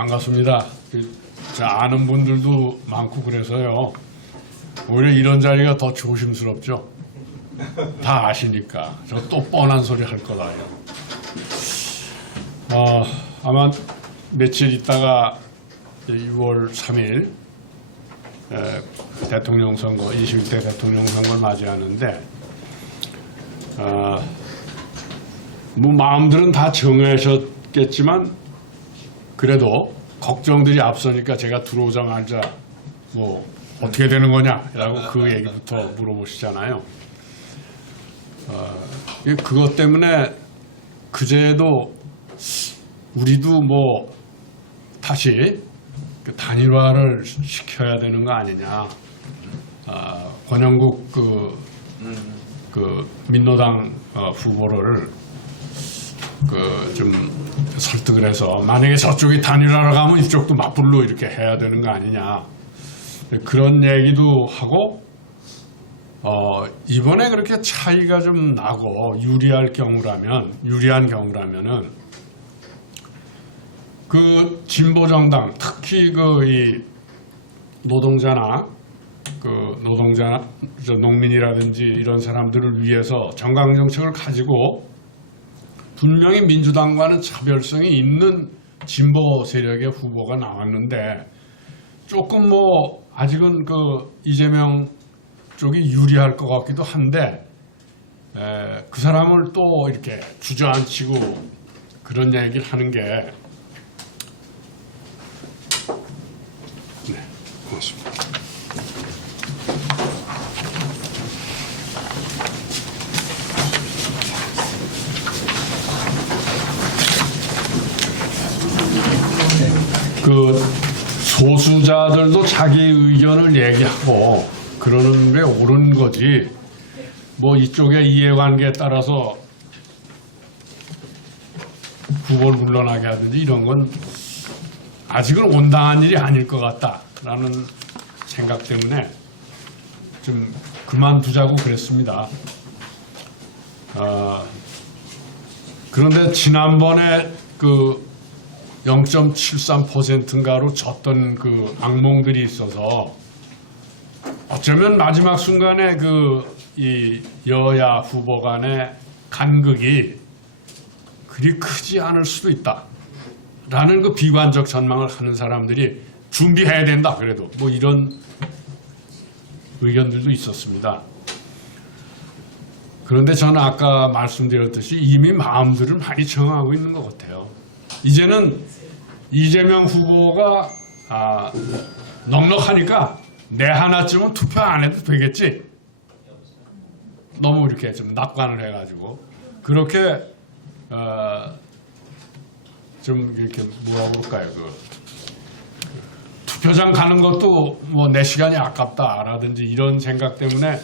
반갑습니다. 아는 분들도 많고 그래서요. 오히려 이런 자리가 더 조심스럽죠. 다 아시니까. 저 또 뻔한 소리 할 거다요. 아마 며칠 있다가 6월 3일 대통령 선거, 21대 대통령 선거를 맞이하는데 뭐 마음들은 다 정하셨겠지만 그래도 걱정들이 앞서니까 제가 들어오자마자 뭐 어떻게 되는 거냐라고 그 얘기부터 물어보시잖아요. 그것 때문에 그제도 우리도 뭐 다시 단일화를 시켜야 되는 거 아니냐. 권영국 그 민노당 후보를 좀 설득을 해서 만약에 저쪽이 단일화를 가면 이쪽도 맞불로 이렇게 해야 되는 거 아니냐. 그런 얘기도 하고 이번에 그렇게 차이가 좀 나고 유리한 경우라면은 그 진보 정당 특히 이 노동자나 농민이라든지 이런 사람들을 위해서 정강 정책을 가지고 분명히 민주당과는 차별성이 있는 진보 세력의 후보가 나왔는데 조금 뭐 아직은 이재명 쪽이 유리할 것 같기도 한데 그 사람을 또 이렇게 주저앉히고 그런 얘기를 하는 게 네, 고맙습니다. 소수자들도 자기 의견을 얘기하고 그러는 게 옳은 거지. 뭐 이쪽의 이해관계에 따라서 후보를 물러나게 하든지 이런 건 아직은 온당한 일이 아닐 것 같다라는 생각 때문에 좀 그만두자고 그랬습니다. 그런데 지난번에 0.73%인가로 졌던 악몽들이 있어서 어쩌면 마지막 순간에 이 여야 후보 간의 간극이 그리 크지 않을 수도 있다라는 비관적 전망을 하는 사람들이 준비해야 된다. 그래도 뭐 이런 의견들도 있었습니다. 그런데 저는 아까 말씀드렸듯이 이미 마음들을 많이 정하고 있는 것 같아요. 이제는 이재명 후보가 넉넉하니까 내 하나쯤은 투표 안 해도 되겠지. 너무 이렇게 좀 낙관을 해가지고 그렇게 좀 이렇게 뭐라고 볼까요? 투표장 가는 것도 뭐 내 시간이 아깝다라든지 이런 생각 때문에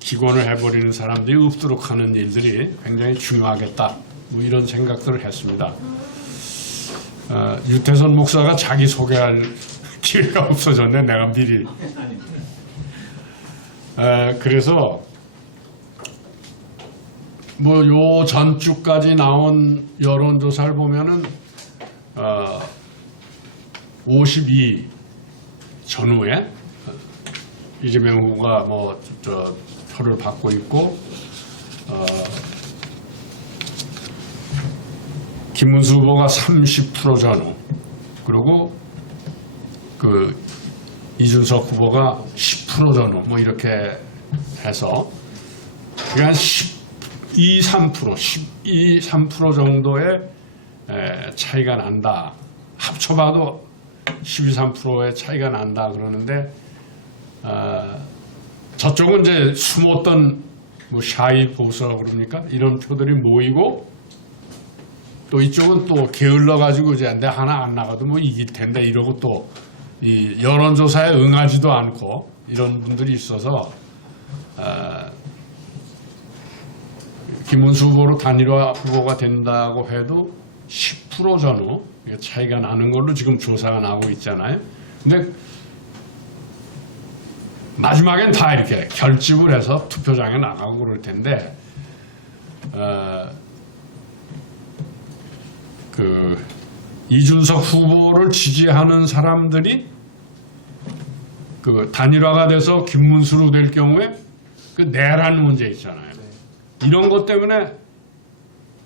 기권을 해버리는 사람들이 없도록 하는 일들이 굉장히 중요하겠다. 뭐 이런 생각들을 했습니다. 유태선 목사가 자기 소개할 기회가 없어졌네. 내가 미리. 그래서 뭐 요 전주까지 나온 여론조사를 보면은 52 전후에 이재명 후보가 표를 받고 있고 김문수 후보가 30% 전후, 그리고 이준석 후보가 10% 전후, 뭐 이렇게 해서 한 12~3% 정도의 차이가 난다. 합쳐봐도 12~3%의 차이가 난다 그러는데 저쪽은 이제 숨었던 뭐 샤이 보수라고 그럽니까? 이런 표들이 모이고 또 이쪽은 또 게을러 가지고 이제 내 하나 안 나가도 뭐 이길 텐데 이러고 또 이 여론조사에 응하지도 않고 이런 분들이 있어서 김문수 후보로 단일화 후보가 된다고 해도 10% 전후 차이가 나는 걸로 지금 조사가 나오고 있잖아요. 근데 마지막엔 다 이렇게 결집을 해서 투표장에 나가고 그럴 텐데 이준석 후보를 지지하는 사람들이 그 단일화가 돼서 김문수로 될 경우에 그 내란 문제 있잖아요. 이런 것 때문에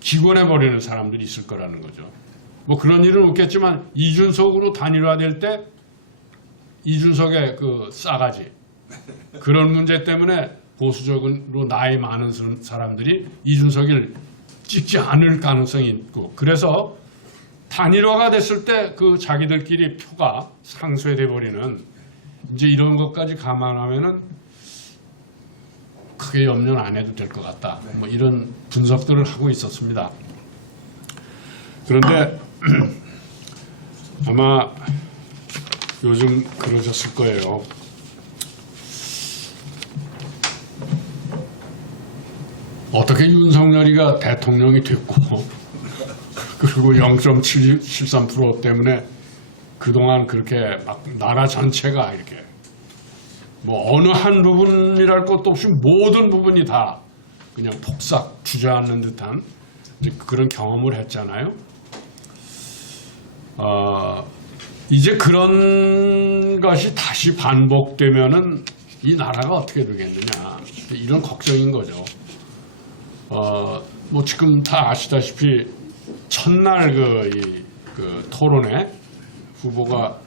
기권해 버리는 사람들이 있을 거라는 거죠. 뭐 그런 일은 없겠지만 이준석으로 단일화될 때 이준석의 그 싸가지 그런 문제 때문에 보수적으로 나이 많은 사람들이 이준석을 찍지 않을 가능성이 있고, 그래서 단일화가 됐을 때 그 자기들끼리 표가 상쇄돼 버리는 이제 이런 것까지 감안하면은 크게 염려는 안 해도 될 것 같다. 뭐 이런 분석들을 하고 있었습니다. 그런데 아마 요즘 그러셨을 거예요. 어떻게 윤석열이가 대통령이 됐고 그리고 0.73% 때문에 그동안 그렇게 막 나라 전체가 이렇게 뭐 어느 한 부분이랄 것도 없이 모든 부분이 다 그냥 폭삭 주저앉는 듯한 이제 그런 경험을 했잖아요. 이제 그런 것이 다시 반복되면은 이 나라가 어떻게 되겠느냐 이런 걱정인 거죠. 뭐 지금 다 아시다시피 첫날 그 토론회 후보가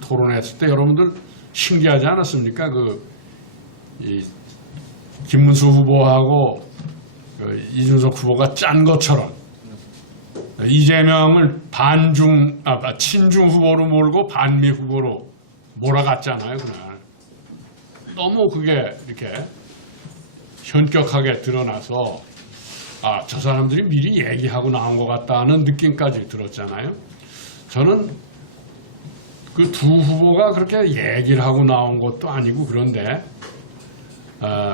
토론했을 때 여러분들 신기하지 않았습니까? 이 김문수 후보하고 이준석 후보가 짠 것처럼 이재명을 친중 후보로 몰고 반미 후보로 몰아갔잖아요, 그날. 너무 그게 이렇게 현격하게 드러나서 저 사람들이 미리 얘기하고 나온 것 같다는 느낌까지 들었잖아요. 저는 그 두 후보가 그렇게 얘기를 하고 나온 것도 아니고 그런데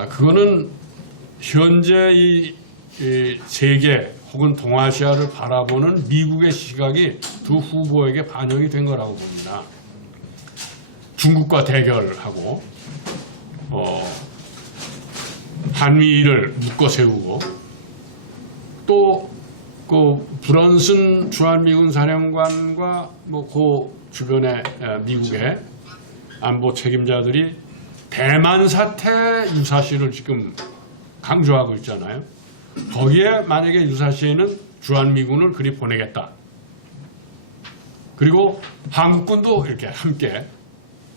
그거는 현재 이 세계 혹은 동아시아를 바라보는 미국의 시각이 두 후보에게 반영이 된 거라고 봅니다. 중국과 대결하고 한미를 묶어 세우고 또 그 브런슨 주한미군 사령관과 뭐 그 주변의 미국의 안보 책임자들이 대만 사태 유사시를 지금 강조하고 있잖아요. 거기에 만약에 유사시에는 주한미군을 그리 보내겠다. 그리고 한국군도 이렇게 함께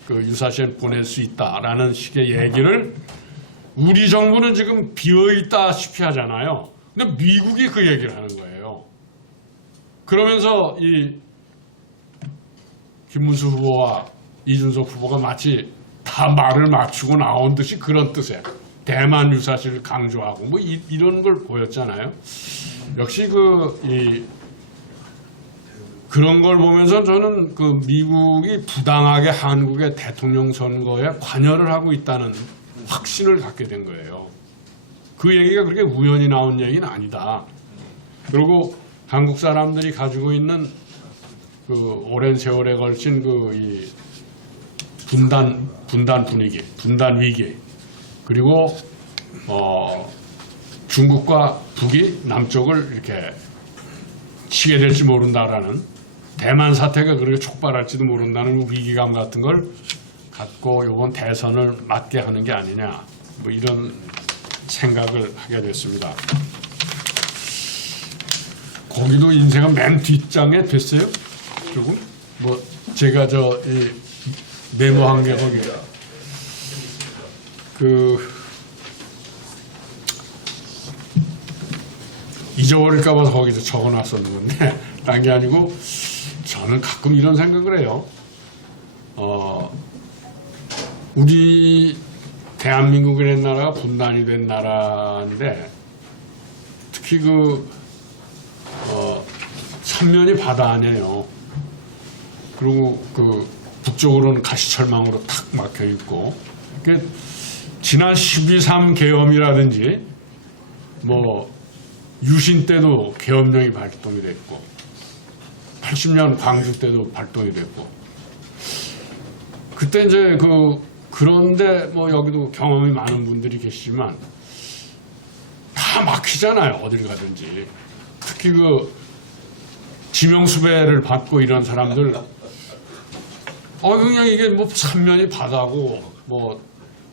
그 유사시에 보낼 수 있다라는 식의 얘기를 우리 정부는 지금 비어있다시피 하잖아요. 근데 미국이 그 얘기를 하는 거예요. 그러면서 이 김문수 후보와 이준석 후보가 마치 다 말을 맞추고 나온 듯이 그런 뜻의 대만 유사시를 강조하고 뭐 이런 걸 보였잖아요. 역시 그런 걸 보면서 저는 그 미국이 부당하게 한국의 대통령 선거에 관여를 하고 있다는 확신을 갖게 된 거예요. 그 얘기가 그렇게 우연히 나온 얘기는 아니다. 그리고 한국 사람들이 가지고 있는 그 오랜 세월에 걸친 이 분단 분위기, 분단 위기, 그리고 중국과 북이 남쪽을 이렇게 치게 될지 모른다라는 대만 사태가 그렇게 촉발할지도 모른다는 위기감 같은 걸 갖고 이번 대선을 맞게 하는 게 아니냐, 뭐 이런 생각을 하게 됐습니다. 거기도 인쇄가 맨 뒷장에 됐어요. 조금 뭐 제가 메모한 게 거기 잊어버릴까 봐서 거기서 적어놨었는 건데 딴 게 아니고 저는 가끔 이런 생각을 해요. 우리 대한민국이라는 나라가 분단이 된 나라인데 특히 삼면이 바다 아니에요. 그리고 북쪽으로는 가시철망으로 탁 막혀 있고, 지난 12.3 계엄이라든지 뭐 유신 때도 계엄령이 발동이 됐고 80년 광주 때도 발동이 됐고 그때 이제 그런데 뭐 여기도 경험이 많은 분들이 계시지만 다 막히잖아요. 어딜 가든지. 특히 지명수배를 받고 이런 사람들 그냥 이게 뭐 삼면이 바다고 뭐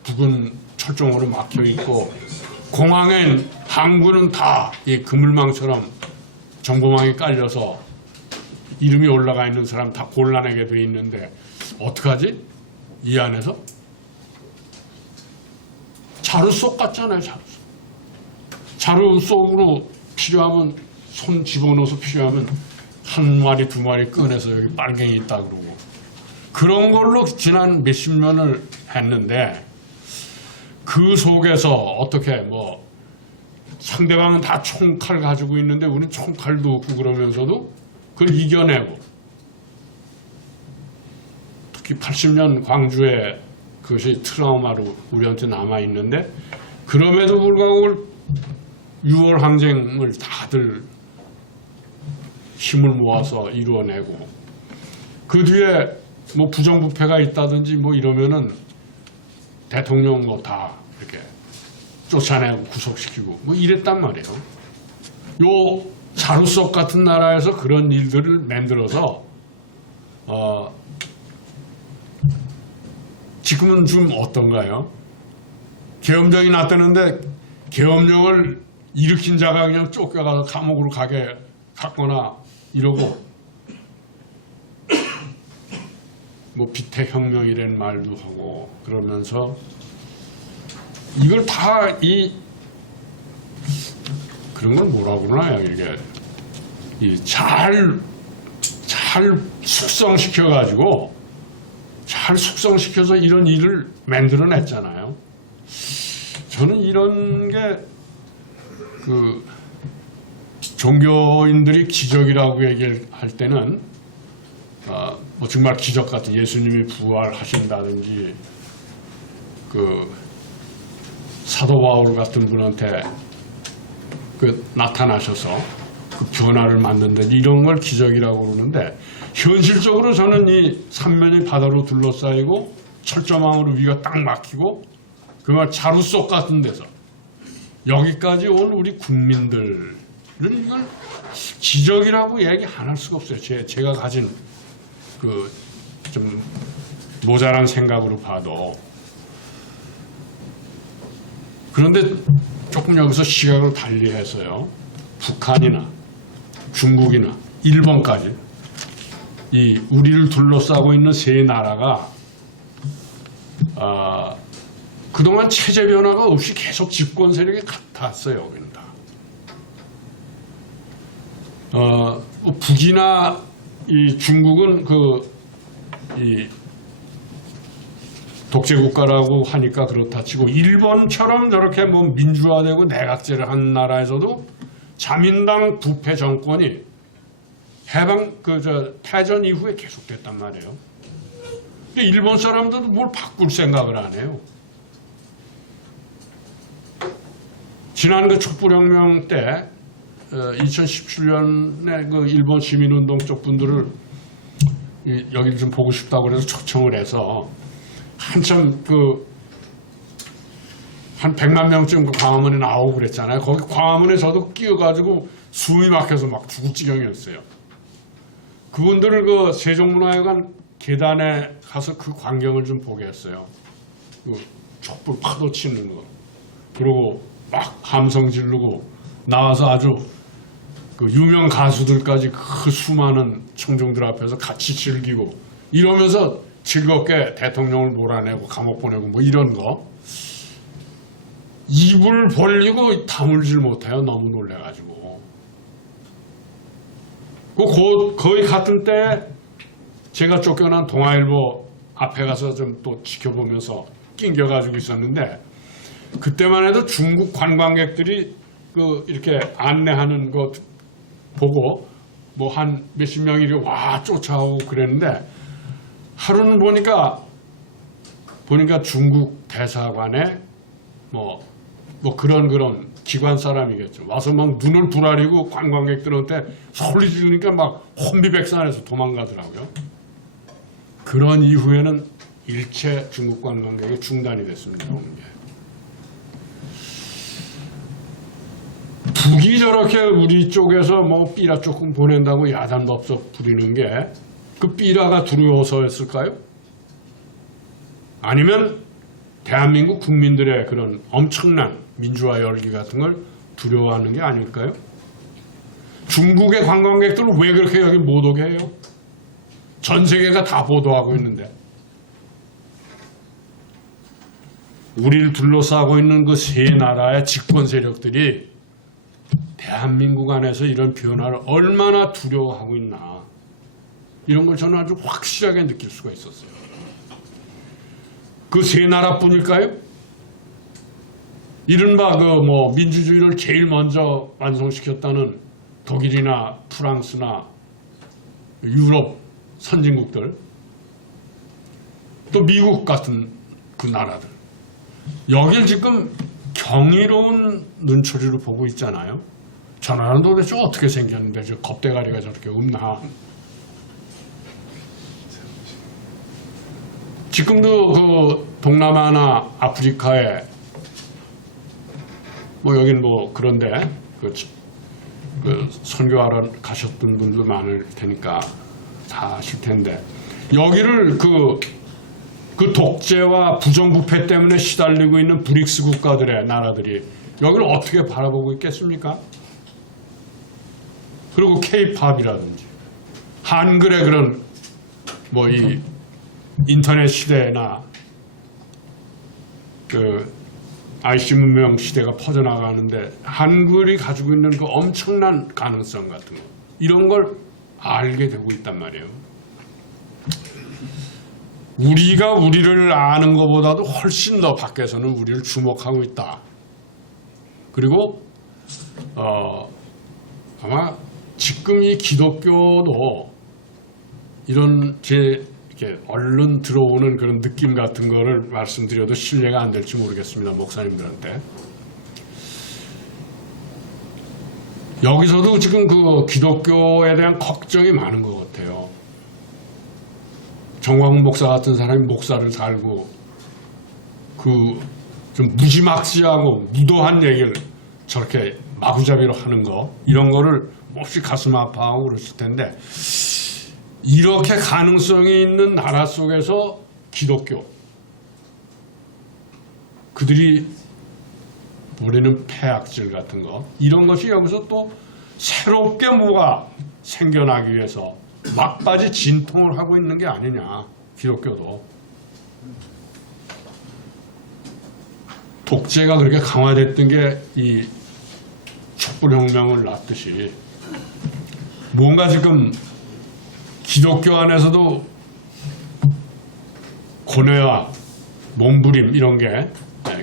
북은 철종으로 막혀 있고 공항엔 항구는 다 이 그물망처럼 정보망이 깔려서 이름이 올라가 있는 사람 다 골라내게 돼 있는데 어떡하지? 이 안에서 자루 속 같잖아요. 자루 속으로 필요하면 손 집어넣어서 필요하면 한 마리 두 마리 꺼내서 여기 빨갱이 있다 그러고 그런 걸로 지난 몇십 년을 했는데 그 속에서 어떻게 뭐 상대방은 다 총칼 가지고 있는데 우리는 총칼도 없고 그러면서도 그걸 이겨내고 특히 80년 광주에 그것이 트라우마로 우리한테 남아있는데 그럼에도 불구하고 6월 항쟁을 다들 힘을 모아서 이루어내고 그 뒤에 뭐 부정부패가 있다든지 뭐 이러면은 대통령 뭐 다 이렇게 쫓아내고 구속시키고 뭐 이랬단 말이에요. 요 자루 속 같은 나라에서 그런 일들을 만들어서 지금은 좀 어떤가요? 계엄령이 났다는데 계엄령을 일으킨 자가 그냥 쫓겨가서 감옥으로 가게 갔거나 이러고 뭐 비태혁명이라는 말도 하고 그러면서 이걸 다 그런 걸 뭐라고 그러나요? 이게 잘 숙성시켜가지고 잘 숙성시켜서 이런 일을 만들어냈잖아요. 저는 이런 게 그 종교인들이 기적이라고 얘기할 때는 뭐 정말 기적 같은 예수님이 부활하신다든지 그 사도 바울 같은 분한테 그 나타나셔서 그 변화를 만든다든지 이런 걸 기적이라고 그러는데 현실적으로 저는 이 삼면이 바다로 둘러싸이고 철조망으로 위가 딱 막히고 그말 자루 속 같은 데서 여기까지 온 우리 국민들은 이걸 기적이라고 얘기 안 할 수가 없어요. 제가 가진 그 좀 모자란 생각으로 봐도. 그런데 조금 여기서 시각을 달리해서요. 북한이나 중국이나 일본까지 이 우리를 둘러싸고 있는 세 나라가 그동안 체제 변화가 없이 계속 집권 세력이 같았어요. 여기는 다. 북이나 이 중국은 이 독재 국가라고 하니까 그렇다 치고 일본처럼 저렇게 뭐 민주화되고 내각제를 한 나라에서도 자민당 부패 정권이 패전 이후에 계속됐단 말이에요. 근데 일본 사람들도 뭘 바꿀 생각을 안 해요. 지난 그 촛불혁명 때 2017년에 그 일본 시민운동 쪽 분들을 여기를 좀 보고 싶다고 해서 초청을 해서 한참 한 100만 명쯤 광화문에 나오고 그랬잖아요. 거기 광화문에 저도 끼어가지고 숨이 막혀서 막 죽을 지경이었어요. 그분들을 그 세종문화회관 계단에 가서 그 광경을 좀 보게 했어요. 그 촛불 파도 치는 거. 그리고 막 함성 지르고 나와서 아주 그 유명 가수들까지 그 수많은 청중들 앞에서 같이 즐기고 이러면서 즐겁게 대통령을 몰아내고 감옥 보내고 뭐 이런 거 입을 벌리고 다물질 못해요. 너무 놀래가지고. 거의 같은 때 제가 쫓겨난 동아일보 앞에 가서 좀 또 지켜보면서 낑겨가지고 있었는데 그때만 해도 중국 관광객들이 이렇게 안내하는 거 보고 뭐 한 몇십 명이 와 쫓아오고 그랬는데 하루는 보니까 중국 대사관에 뭐 그런 기관 사람이겠죠. 와서 막 눈을 부라리고 관광객들한테 소리 지르니까 막 혼비백산해서 도망가더라고요. 그런 이후에는 일체 중국 관광객이 중단이 됐습니다. 북이 저렇게 우리 쪽에서 뭐 삐라 조금 보낸다고 야단법석 부리는 게 그 삐라가 두려워서였을까요? 아니면 대한민국 국민들의 그런 엄청난 민주화 열기 같은 걸 두려워하는 게 아닐까요? 중국의 관광객들은 왜 그렇게 여기 못 오게 해요? 전 세계가 다 보도하고 있는데. 우리를 둘러싸고 있는 그 세 나라의 집권 세력들이 대한민국 안에서 이런 변화를 얼마나 두려워하고 있나, 이런 걸 저는 아주 확실하게 느낄 수가 있었어요. 그 세 나라뿐일까요? 이른바 그 뭐 민주주의를 제일 먼저 완성시켰다는 독일이나 프랑스나 유럽 선진국들, 또 미국 같은 그 나라들, 여길 지금 경이로운 눈초리로 보고 있잖아요. 저 나라는 도대체 어떻게 생겼는데 저 겁대가리가 저렇게 없나. 지금도 그 동남아나 아프리카에 뭐 여긴 뭐 그런데 그 선교하러 가셨던 분도 많을 테니까 다 아실 텐데, 여기를 그 독재와 부정부패 때문에 시달리고 있는 브릭스 국가들의 나라들이 여기를 어떻게 바라보고 있겠습니까? 그리고 K-팝이라든지 한글의 그런 뭐 이 인터넷 시대나 그 IC 문명 시대가 퍼져나가는데 한글이 가지고 있는 그 엄청난 가능성 같은 거, 이런 걸 알게 되고 있단 말이에요. 우리가 우리를 아는 것보다도 훨씬 더 밖에서는 우리를 주목하고 있다. 그리고 아마 지금 이 기독교도 이런 제 이렇게 얼른 들어오는 그런 느낌 같은 거를 말씀드려도 신뢰가 안 될지 모르겠습니다, 목사님들한테. 여기서도 지금 그 기독교에 대한 걱정이 많은 것 같아요. 정광훈 목사 같은 사람이 목사를 달고 그 좀 무지막지하고 무도한 얘기를 저렇게 마구잡이로 하는 거, 이런 거를 몹시 가슴 아파하고 그러실 텐데, 이렇게 가능성이 있는 나라 속에서 기독교, 그들이 우리는 폐악질 같은 거, 이런 것이 여기서 또 새롭게 뭐가 생겨나기 위해서 막바지 진통을 하고 있는 게 아니냐. 기독교도 독재가 그렇게 강화됐던 게 이 촛불혁명을 낳듯이 뭔가 지금 기독교 안에서도 고뇌와 몸부림 이런 게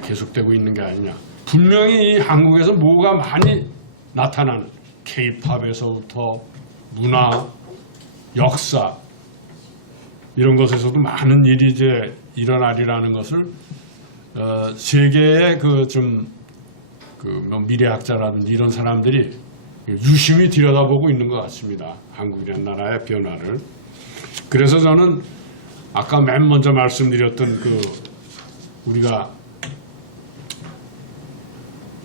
계속되고 있는 게 아니냐. 분명히 이 한국에서 뭐가 많이 나타난 K-팝에서부터 문화, 역사, 이런 것에서도 많은 일이 이제 일어나리라는 것을 세계의 뭐 미래학자라든지 이런 사람들이 유심히 들여다보고 있는 것 같습니다. 한국이라는 나라의 변화를. 그래서 저는 아까 맨 먼저 말씀드렸던 우리가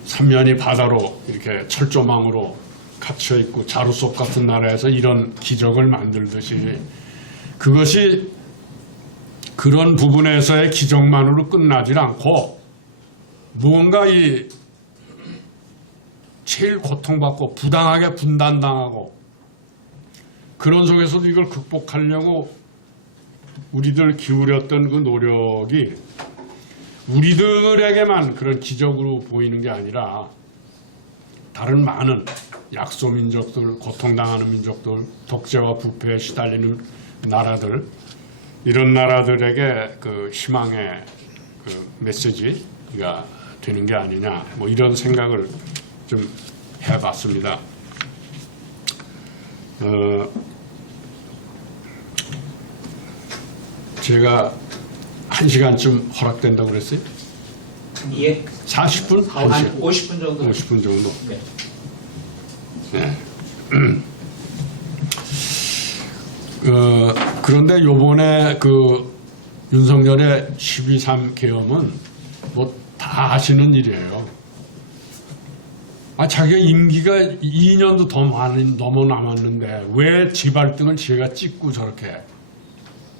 삼면이 바다로 이렇게 철조망으로 갇혀 있고 자루속 같은 나라에서 이런 기적을 만들듯이, 그것이 그런 부분에서의 기적만으로 끝나질 않고 무언가 이 제일 고통받고 부당하게 분단당하고 그런 속에서도 이걸 극복하려고 우리들 기울였던 그 노력이 우리들에게만 그런 기적으로 보이는 게 아니라 다른 많은 약소민족들, 고통당하는 민족들, 독재와 부패에 시달리는 나라들, 이런 나라들에게 그 희망의 그 메시지가 되는 게 아니냐, 뭐 이런 생각을 좀 해봤습니다. 제가 1시간쯤 허락된다고 그랬어요? 예. 40분? 한 50분 정도. 50분 정도. 네. 네. 그런데 요번에 윤석열의 12.3 계엄은 뭐 다 하시는 일이에요. 자기가 임기가 2년도 더 많이 넘어 남았는데 왜 지발등을 지가 찍고 저렇게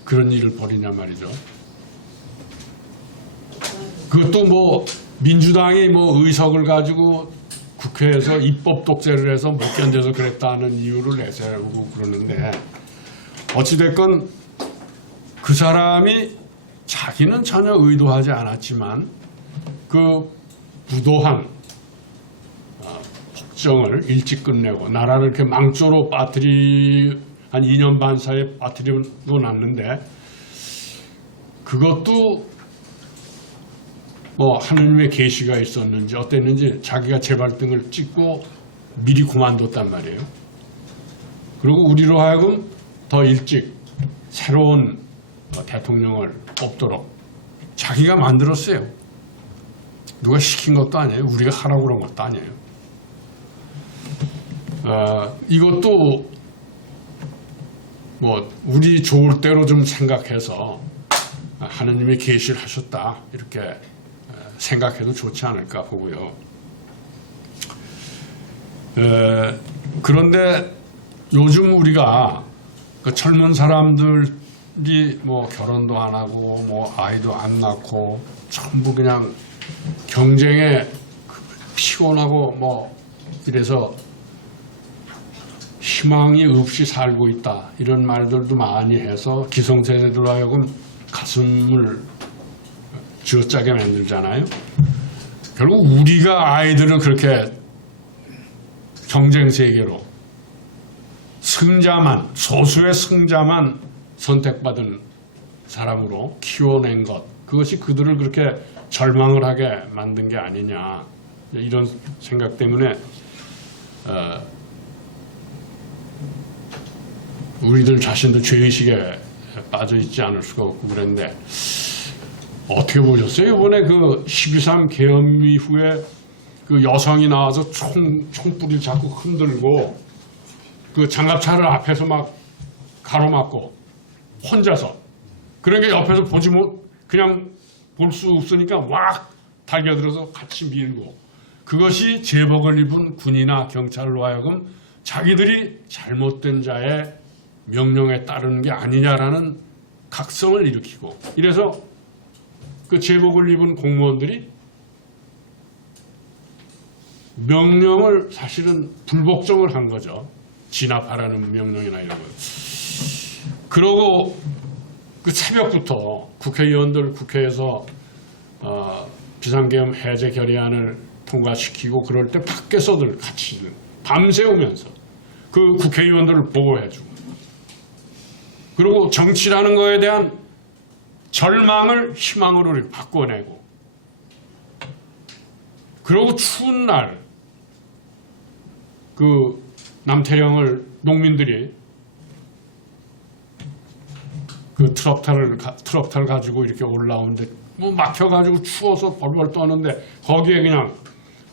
그런 일을 벌이냐 말이죠. 그것도 뭐 민주당이 뭐 의석을 가지고 국회에서 입법 독재를 해서 못 견뎌서 그랬다는 이유를 내세우고 그러는데 어찌됐건 그 사람이 자기는 전혀 의도하지 않았지만 그 부도한 폭정을 일찍 끝내고 나라를 이렇게 망조로 한 2년 반 사이에 빠뜨리고 났는데 그것도 뭐 하느님의 계시가 있었는지 어땠는지 자기가 제발등을 찍고 미리 그만뒀단 말이에요. 그리고 우리로 하여금 더 일찍 새로운 대통령을 뽑도록 자기가 만들었어요. 누가 시킨 것도 아니에요. 우리가 하라고 그런 것도 아니에요. 이것도 뭐 우리 좋을 대로 좀 생각해서 하느님의 계시를 하셨다 이렇게 생각해도 좋지 않을까 보고요. 그런데 요즘 우리가 그 젊은 사람들이 뭐 결혼도 안 하고 뭐 아이도 안 낳고 전부 그냥 경쟁에 피곤하고 뭐 이래서 희망이 없이 살고 있다 이런 말들도 많이 해서 기성세대들로 하여금 가슴을 쥐어짜게 만들잖아요. 결국 우리가 아이들을 그렇게 경쟁 세계로 승자만 소수의 승자만 선택받은 사람으로 키워낸 것 그것이 그들을 그렇게 절망을 하게 만든 게 아니냐 이런 생각 때문에 우리들 자신도 죄의식에 빠져 있지 않을 수가 없고 그랬는데 어떻게 보셨어요? 이번에 그 12.3 계엄 이후에 그 여성이 나와서 총불을 자꾸 흔들고 그 장갑차를 앞에서 막 가로막고 혼자서 그러니까 옆에서 보지 못 그냥 볼 수 없으니까 막 달겨들어서 같이 밀고 그것이 제복을 입은 군이나 경찰로 하여금 자기들이 잘못된 자의 명령에 따르는 게 아니냐라는 각성을 일으키고 이래서 그 제복을 입은 공무원들이 명령을 사실은 불복종을 한 거죠. 진압하라는 명령이나 이런 거. 그러고 그 새벽부터 국회의원들 국회에서 비상계엄 해제 결의안을 통과시키고 그럴 때 밖에서들 같이 밤새우면서 그 국회의원들을 보호해주고 그리고 정치라는 거에 대한 절망을 희망으로 바꿔내고 그러고 추운 날 그 남태령을 농민들이 그 트럭타를 가지고 이렇게 올라오는데 뭐 막혀가지고 추워서 벌벌 떠는데 거기에 그냥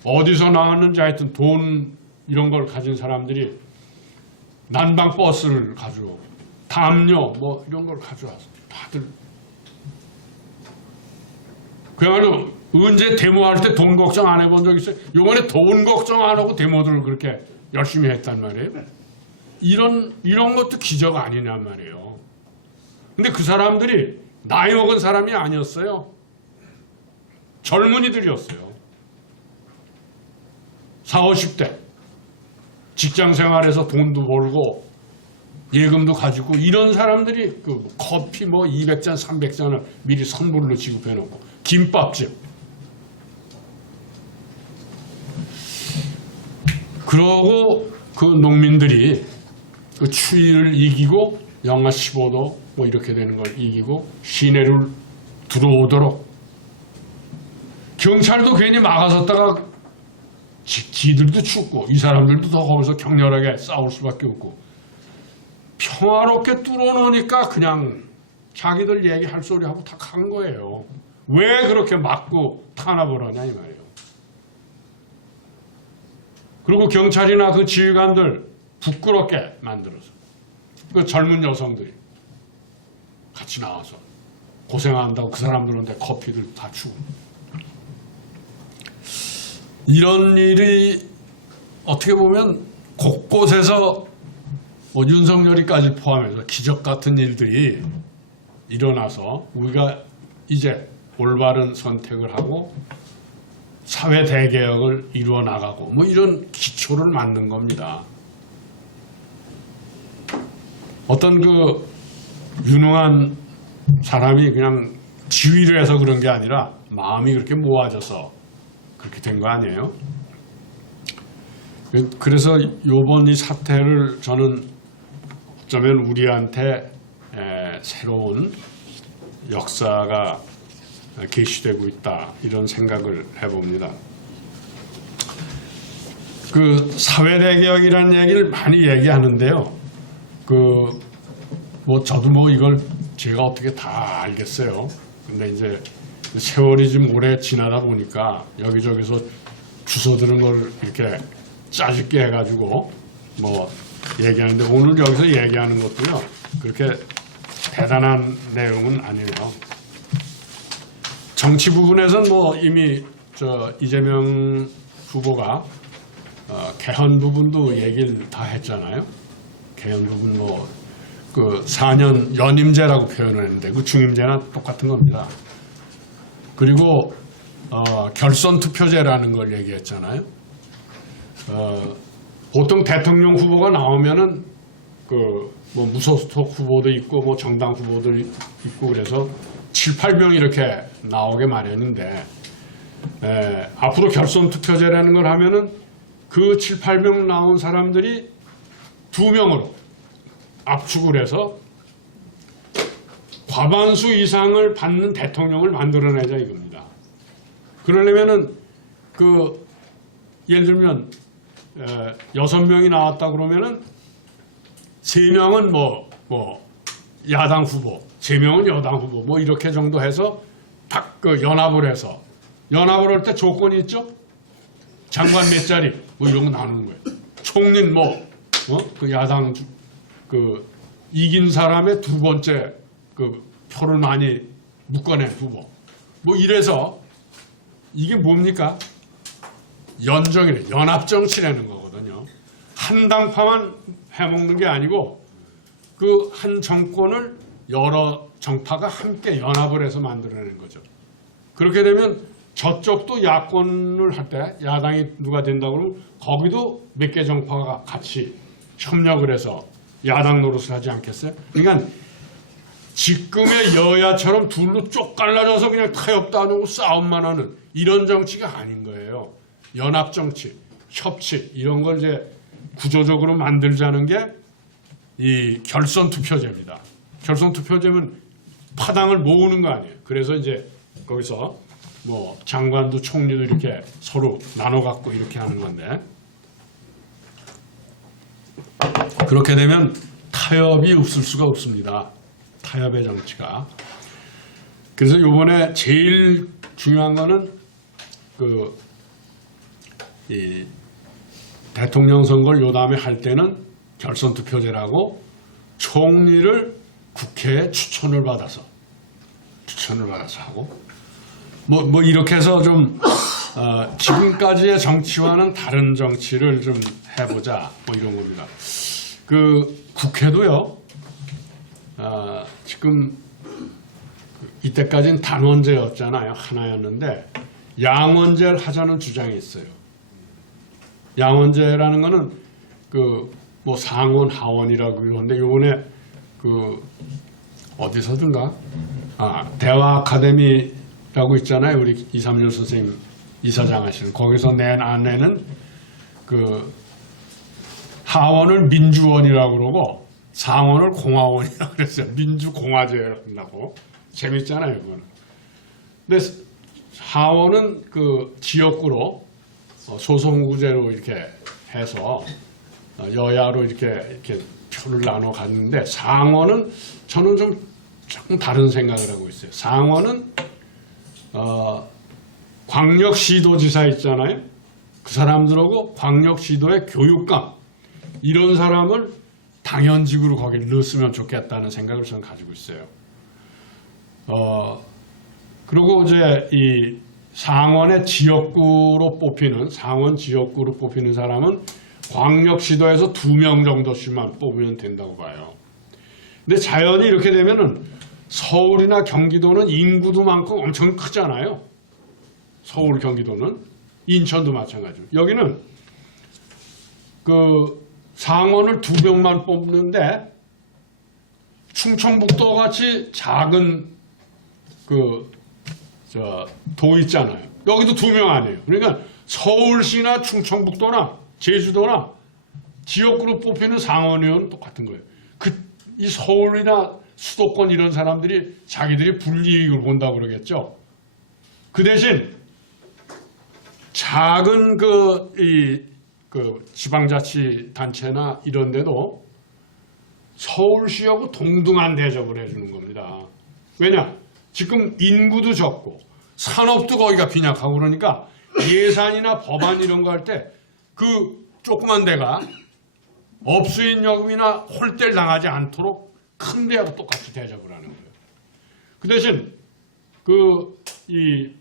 어디서 나왔는지 하여튼 돈 이런 걸 가진 사람들이 난방 버스를 가지고 담요 뭐 이런 걸 가져와서 다들 그야말로 언제 데모할 때 돈 걱정 안 해본 적 있어요? 요번에 돈 걱정 안 하고 데모들을 그렇게 열심히 했단 말이에요. 이런 것도 기적 아니냔 말이에요. 근데 그 사람들이 나이 먹은 사람이 아니었어요. 젊은이들이었어요. 40, 50대. 직장 생활에서 돈도 벌고 예금도 가지고 이런 사람들이 그 커피 뭐 200잔, 300잔을 미리 선불로 지급해 놓고 김밥집. 그러고 그 농민들이 그 추위를 이기고 영하 15도 뭐 이렇게 되는 걸 이기고 시내를 들어오도록 경찰도 괜히 막아섰다가 지들도 춥고 이 사람들도 더 거기서 격렬하게 싸울 수밖에 없고 평화롭게 뚫어놓으니까 그냥 자기들 얘기할 소리 하고 다 간 거예요. 왜 그렇게 막고 탄압을 하냐 이 말이에요. 그리고 경찰이나 그 지휘관들 부끄럽게 만들어서 그 젊은 여성들이 같이 나와서 고생한다고 그 사람들한테 커피들 다 주고 이런 일이 어떻게 보면 곳곳에서 뭐 윤석열이까지 포함해서 기적 같은 일들이 일어나서 우리가 이제 올바른 선택을 하고 사회 대개혁을 이루어 나가고 뭐 이런 기초를 만든 겁니다. 어떤 그 유능한 사람이 그냥 지휘를 해서 그런 게 아니라 마음이 그렇게 모아져서 그렇게 된 거 아니에요? 그래서 이번 이 사태를 저는 어쩌면 우리한테 새로운 역사가 계시되고 있다 이런 생각을 해봅니다. 그 사회대개혁이라는 얘기를 많이 얘기하는데요. 뭐 저도 뭐 이걸 제가 어떻게 다 알겠어요. 근데 이제 세월이 좀 오래 지나다 보니까 여기저기서 주워 들은 걸 이렇게 짜집게 해가지고 뭐 얘기하는데 오늘 여기서 얘기하는 것도요 그렇게 대단한 내용은 아니에요. 정치 부분에서는 뭐 이미 이재명 후보가 개헌 부분도 얘기를 다 했잖아요. 개헌 부분 뭐 그 4년 연임제라고 표현을 했는데 그 중임제나 똑같은 겁니다. 그리고 결선 투표제라는 걸 얘기했잖아요. 보통 대통령 후보가 나오면은 뭐 무소속 후보도 있고 뭐 정당 후보도 있고 그래서 7, 8명 이렇게 나오게 마련인데 앞으로 결선 투표제라는 걸 하면은 그 7, 8명 나온 사람들이 2명으로 압축을 해서 과반수 이상을 받는 대통령을 만들어내자 이겁니다. 그러려면은 예를 들면 6명이 나왔다 그러면은 3명은 뭐 야당 후보, 3명은 여당 후보 뭐 이렇게 정도 해서 딱 연합을 해서 연합을 할 때 조건이 있죠. 장관 몇 자리 뭐 이런 거 나누는 거예요. 총리는 그 야당 이긴 사람의 2번째 표를 많이 묶어낸 후보 뭐 이래서 이게 뭡니까? 연정이래 연합정치라는 거거든요. 한 당파만 해먹는 게 아니고 그 한 정권을 여러 정파가 함께 연합을 해서 만들어내는 거죠. 그렇게 되면 저쪽도 야권을 할 때 야당이 누가 된다고 그러면 거기도 몇 개 정파가 같이 협력을 해서 야당 노릇을 하지 않겠어요? 그러니까 지금의 여야처럼 둘로 쪽 갈라져서 그냥 타협도 안 하고 싸움만 하는 이런 정치가 아닌 거예요. 연합 정치, 협치 이런 걸 이제 구조적으로 만들자는 게 이 결선 투표제입니다. 결선 투표제면 파당을 모으는 거 아니에요. 그래서 이제 거기서 뭐 장관도 총리도 이렇게 서로 나눠 갖고 이렇게 하는 건데 그렇게 되면 타협이 없을 수가 없습니다. 타협의 정치가. 그래서 이번에 제일 중요한 거는 이 대통령 선거를 요 다음에 할 때는 결선 투표제라고 총리를 국회에 추천을 받아서 하고 뭐 이렇게 해서 좀 지금까지의 정치와는 다른 정치를 좀 해보자 뭐 이런 겁니다. 국회도요. 지금 이때까지는 단원제였잖아요. 하나였는데 양원제를 하자는 주장이 있어요. 양원제라는 거는 뭐 상원 하원이라고 그러는데 요번에 어디서든가 대화 아카데미라고 있잖아요. 우리 이삼열 선생님 이사장 하시는 거기서 낸 안에는 하원을 민주원이라고 그러고 상원을 공화원이라고 그랬어요. 민주공화제를 한다고. 재밌잖아요, 그거는. 근데 하원은 지역구로 소선구제로 이렇게 해서 여야로 이렇게 표를 나눠 갔는데 상원은 저는 좀 조금 다른 생각을 하고 있어요. 상원은 광역시도지사 있잖아요. 그 사람들하고 광역시도의 교육감 이런 사람을 당연직으로 거기를 넣었으면 좋겠다는 생각을 저는 가지고 있어요. 그리고 이제 이 상원의 지역구로 뽑히는 상원 지역구로 뽑히는 사람은 광역시도에서 2명 정도씩만 뽑으면 된다고 봐요. 근데 자연히 이렇게 되면은 서울이나 경기도는 인구도 많고 엄청 크잖아요. 서울, 경기도는 인천도 마찬가지고 여기는 그 상원을 2명만 뽑는데 충청북도 같이 작은 도 있잖아요. 여기도 2명 아니에요. 그러니까 서울시나 충청북도나 제주도나 지역구로 뽑히는 상원의원은 똑같은 거예요. 이 서울이나 수도권 이런 사람들이 자기들이 불이익을 본다고 그러겠죠. 그 대신 작은 지방자치단체나 이런 데도 서울시하고 동등한 대접을 해주는 겁니다. 왜냐? 지금 인구도 적고 산업도 거기가 빈약하고 그러니까 예산이나 법안 이런 거 할 때 그 조그만 데가 업수인요금이나 홀대를 당하지 않도록 큰 데하고 똑같이 대접을 하는 거예요. 그 대신 이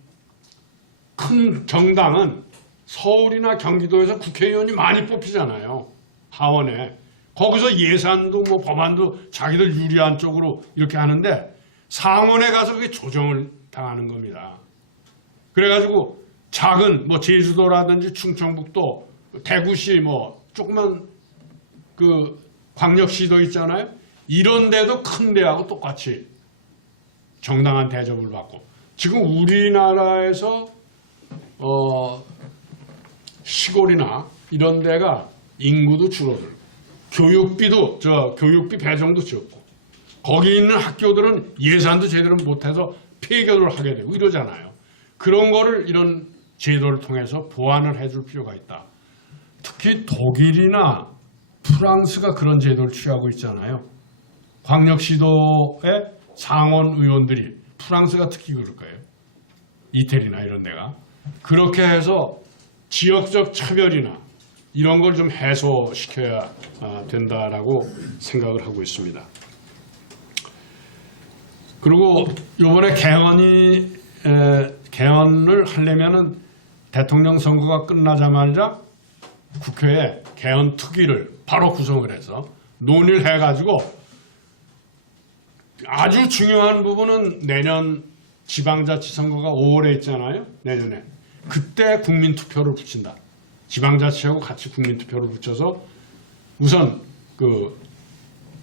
큰 정당은 서울이나 경기도에서 국회의원이 많이 뽑히잖아요. 하원에. 거기서 예산도 뭐 법안도 자기들 유리한 쪽으로 이렇게 하는데 상원에 가서 그게 조정을 당하는 겁니다. 그래가지고 작은 뭐 제주도라든지 충청북도, 대구시 뭐 조그만 광역시도 있잖아요. 이런 데도 큰 데하고 똑같이 정당한 대접을 받고 지금 우리나라에서 시골이나 이런 데가 인구도 줄어들고 교육비 배정도 적고 거기 있는 학교들은 예산도 제대로 못해서 폐교를 하게 되고 이러잖아요. 그런 거를 이런 제도를 통해서 보완을 해줄 필요가 있다. 특히 독일이나 프랑스가 그런 제도를 취하고 있잖아요. 광역시도의 상원 의원들이 프랑스가 특히 그럴 거예요. 이태리나 이런 데가. 그렇게 해서 지역적 차별이나 이런 걸 좀 해소시켜야 된다라고 생각을 하고 있습니다. 그리고 이번에 개헌을 하려면은 대통령 선거가 끝나자마자 국회에 개헌 특위를 바로 구성을 해서 논의를 해가지고 아주 중요한 부분은 내년 지방자치 선거가 5월에 있잖아요. 내년에. 그때 국민투표를 붙인다. 지방자치하고 같이 국민투표를 붙여서 우선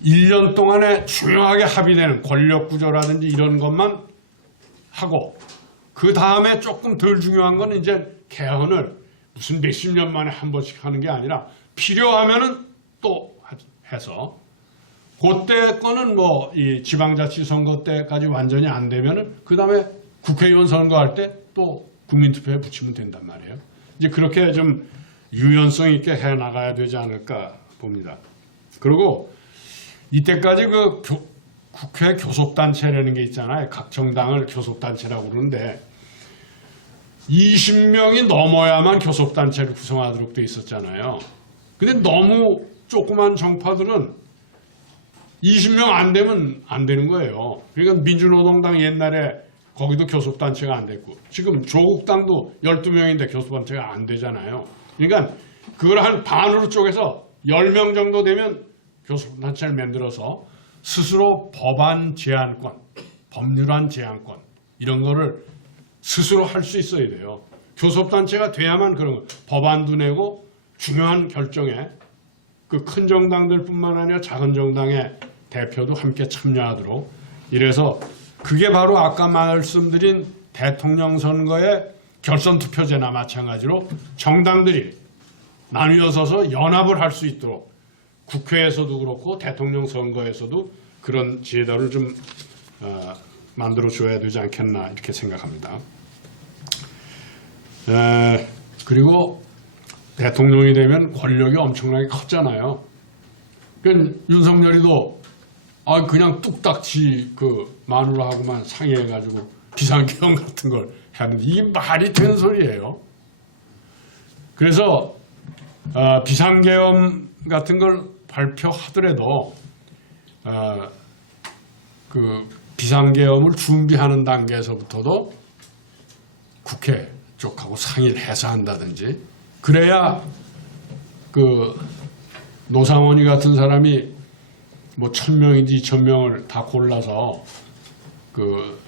1년 동안에 중요하게 합의되는 권력구조라든지 이런 것만 하고 그 다음에 조금 덜 중요한 건 이제 개헌을 무슨 몇십 년 만에 한 번씩 하는 게 아니라 필요하면은 또 해서 그때 거는 뭐 이 지방자치 선거 때까지 완전히 안 되면은 그 다음에 국회의원 선거할 때 또 국민투표에 붙이면 된단 말이에요. 이제 그렇게 좀 유연성 있게 해 나가야 되지 않을까 봅니다. 그리고 이때까지 국회 교섭단체라는 게 있잖아요. 각 정당을 교섭단체라고 그러는데 20명이 넘어야만 교섭단체를 구성하도록 돼 있었잖아요. 근데 너무 조그만 정파들은 20명 안 되면 안 되는 거예요. 그러니까 민주노동당 옛날에 거기도 교섭단체가 안 됐고 지금 조국당도 12명인데 교섭단체가 안 되잖아요. 그러니까 그걸 한 반으로 쪼개서 10명 정도 되면 교섭단체를 만들어서 스스로 법안 제안권, 법률안 제안권 이런 거를 스스로 할 수 있어야 돼요. 교섭단체가 돼야만 그런 거. 법안도 내고 중요한 결정에 그 큰 정당들뿐만 아니라 작은 정당의 대표도 함께 참여하도록 이래서 그게 바로 아까 말씀드린 대통령 선거의 결선투표제나 마찬가지로 정당들이 나뉘어 서서 연합을 할 수 있도록 국회에서도 그렇고 대통령 선거에서도 그런 제도를 좀 만들어 줘야 되지 않겠나 이렇게 생각합니다. 그리고 대통령이 되면 권력이 엄청나게 컸잖아요. 그러니까 윤석열이도 그냥 뚝딱지 마누라하고만 상의해가지고 비상계엄 같은 걸 하는데 이게 말이 되는 소리예요. 그래서 비상계엄 같은 걸 발표하더라도 비상계엄을 준비하는 단계에서부터도 국회 쪽하고 상의를 해서 한다든지 그래야 그 노상원이 같은 사람이 뭐 1,000명인지 2,000명을 다 골라서 그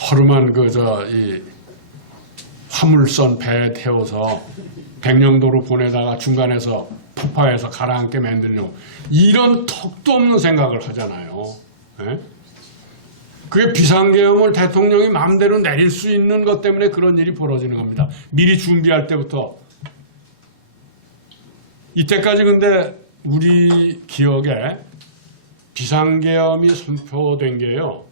허름한 이 화물선 배에 태워서 백령도로 보내다가 중간에서 폭파해서 가라앉게 만들려고 이런 턱도 없는 생각을 하잖아요. 예? 그게 비상계엄을 대통령이 마음대로 내릴 수 있는 것 때문에 그런 일이 벌어지는 겁니다. 미리 준비할 때부터. 이때까지 근데 우리 기억에 비상계엄이 선포된 게요.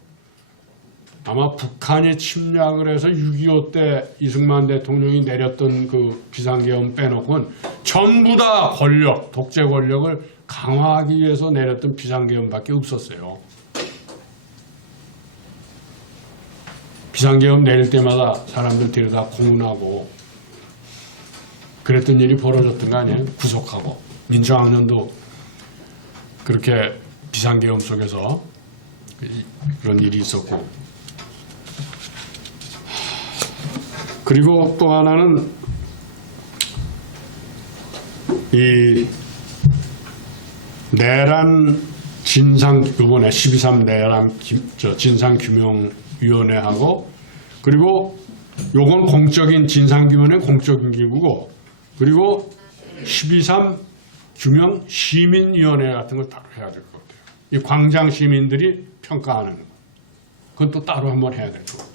아마 북한이 침략을 해서 6.25 때 이승만 대통령이 내렸던 그 비상계엄 빼놓고는 전부 다 권력, 독재 권력을 강화하기 위해서 내렸던 비상계엄밖에 없었어요. 비상계엄 내릴 때마다 사람들 데려다 공문하고 그랬던 일이 벌어졌던 거 아니에요? 구속하고 민주항련도 그렇게 비상계엄 속에서 그런 일이 있었고 그리고 또 하나는 이 내란 진상 이번에 12.3 내란 진상규명위원회하고 그리고 요건 공적인 진상규명의 공적인 기구고 그리고 12.3 규명 시민위원회 같은 걸 따로 해야 될 것 같아요. 이 광장 시민들이 평가하는 거. 그건 또 따로 한번 해야 될 것 같아요.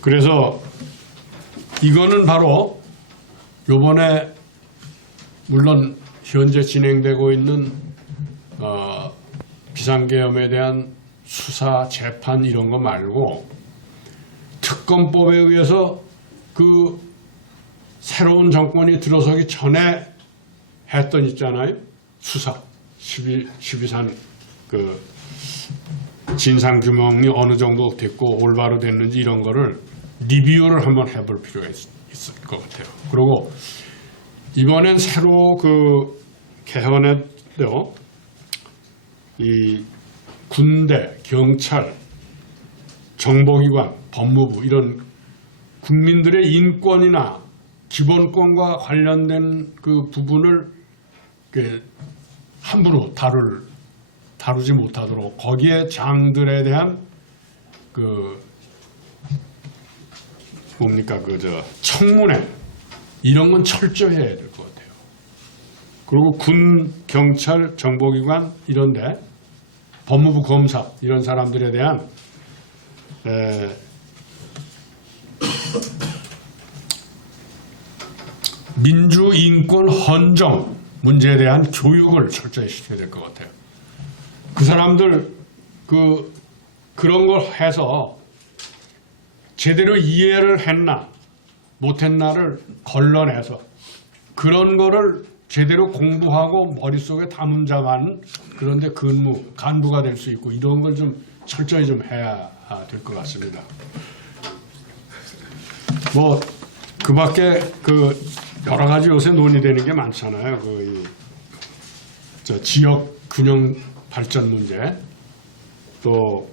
그래서 이거는 바로 요번에 물론 현재 진행되고 있는 비상계엄에 대한 수사, 재판 이런 거 말고 특검법에 의해서 그 새로운 정권이 들어서기 전에 했던 있잖아요. 수사, 12.3 그 진상규명이 어느 정도 됐고 올바로 됐는지 이런 거를 리뷰를 한번 해볼 필요가 있을 것 같아요. 그리고 이번엔 새로 그 개헌에도 이 군대, 경찰, 정보기관, 법무부 이런 국민들의 인권이나 기본권과 관련된 그 부분을 함부로 다루지 못하도록 거기에 장들에 대한 그 청문회 이런 건 철저히 해야 될 것 같아요. 그리고 군, 경찰, 정보기관 이런데 법무부 검사 이런 사람들에 대한 민주인권 헌정 문제에 대한 교육을 철저히 시켜야 될 것 같아요. 그 사람들 그런 걸 해서 제대로 이해를 했나 못했나를 걸러내서 그런 거를 제대로 공부하고 머릿속에 담은 자만 그런데 간부가 될 수 있고 이런 걸 좀 철저히 좀 해야 될 것 같습니다. 뭐 그 밖에 여러 가지 요새 논의되는 게 많잖아요. 지역 균형 발전 문제 또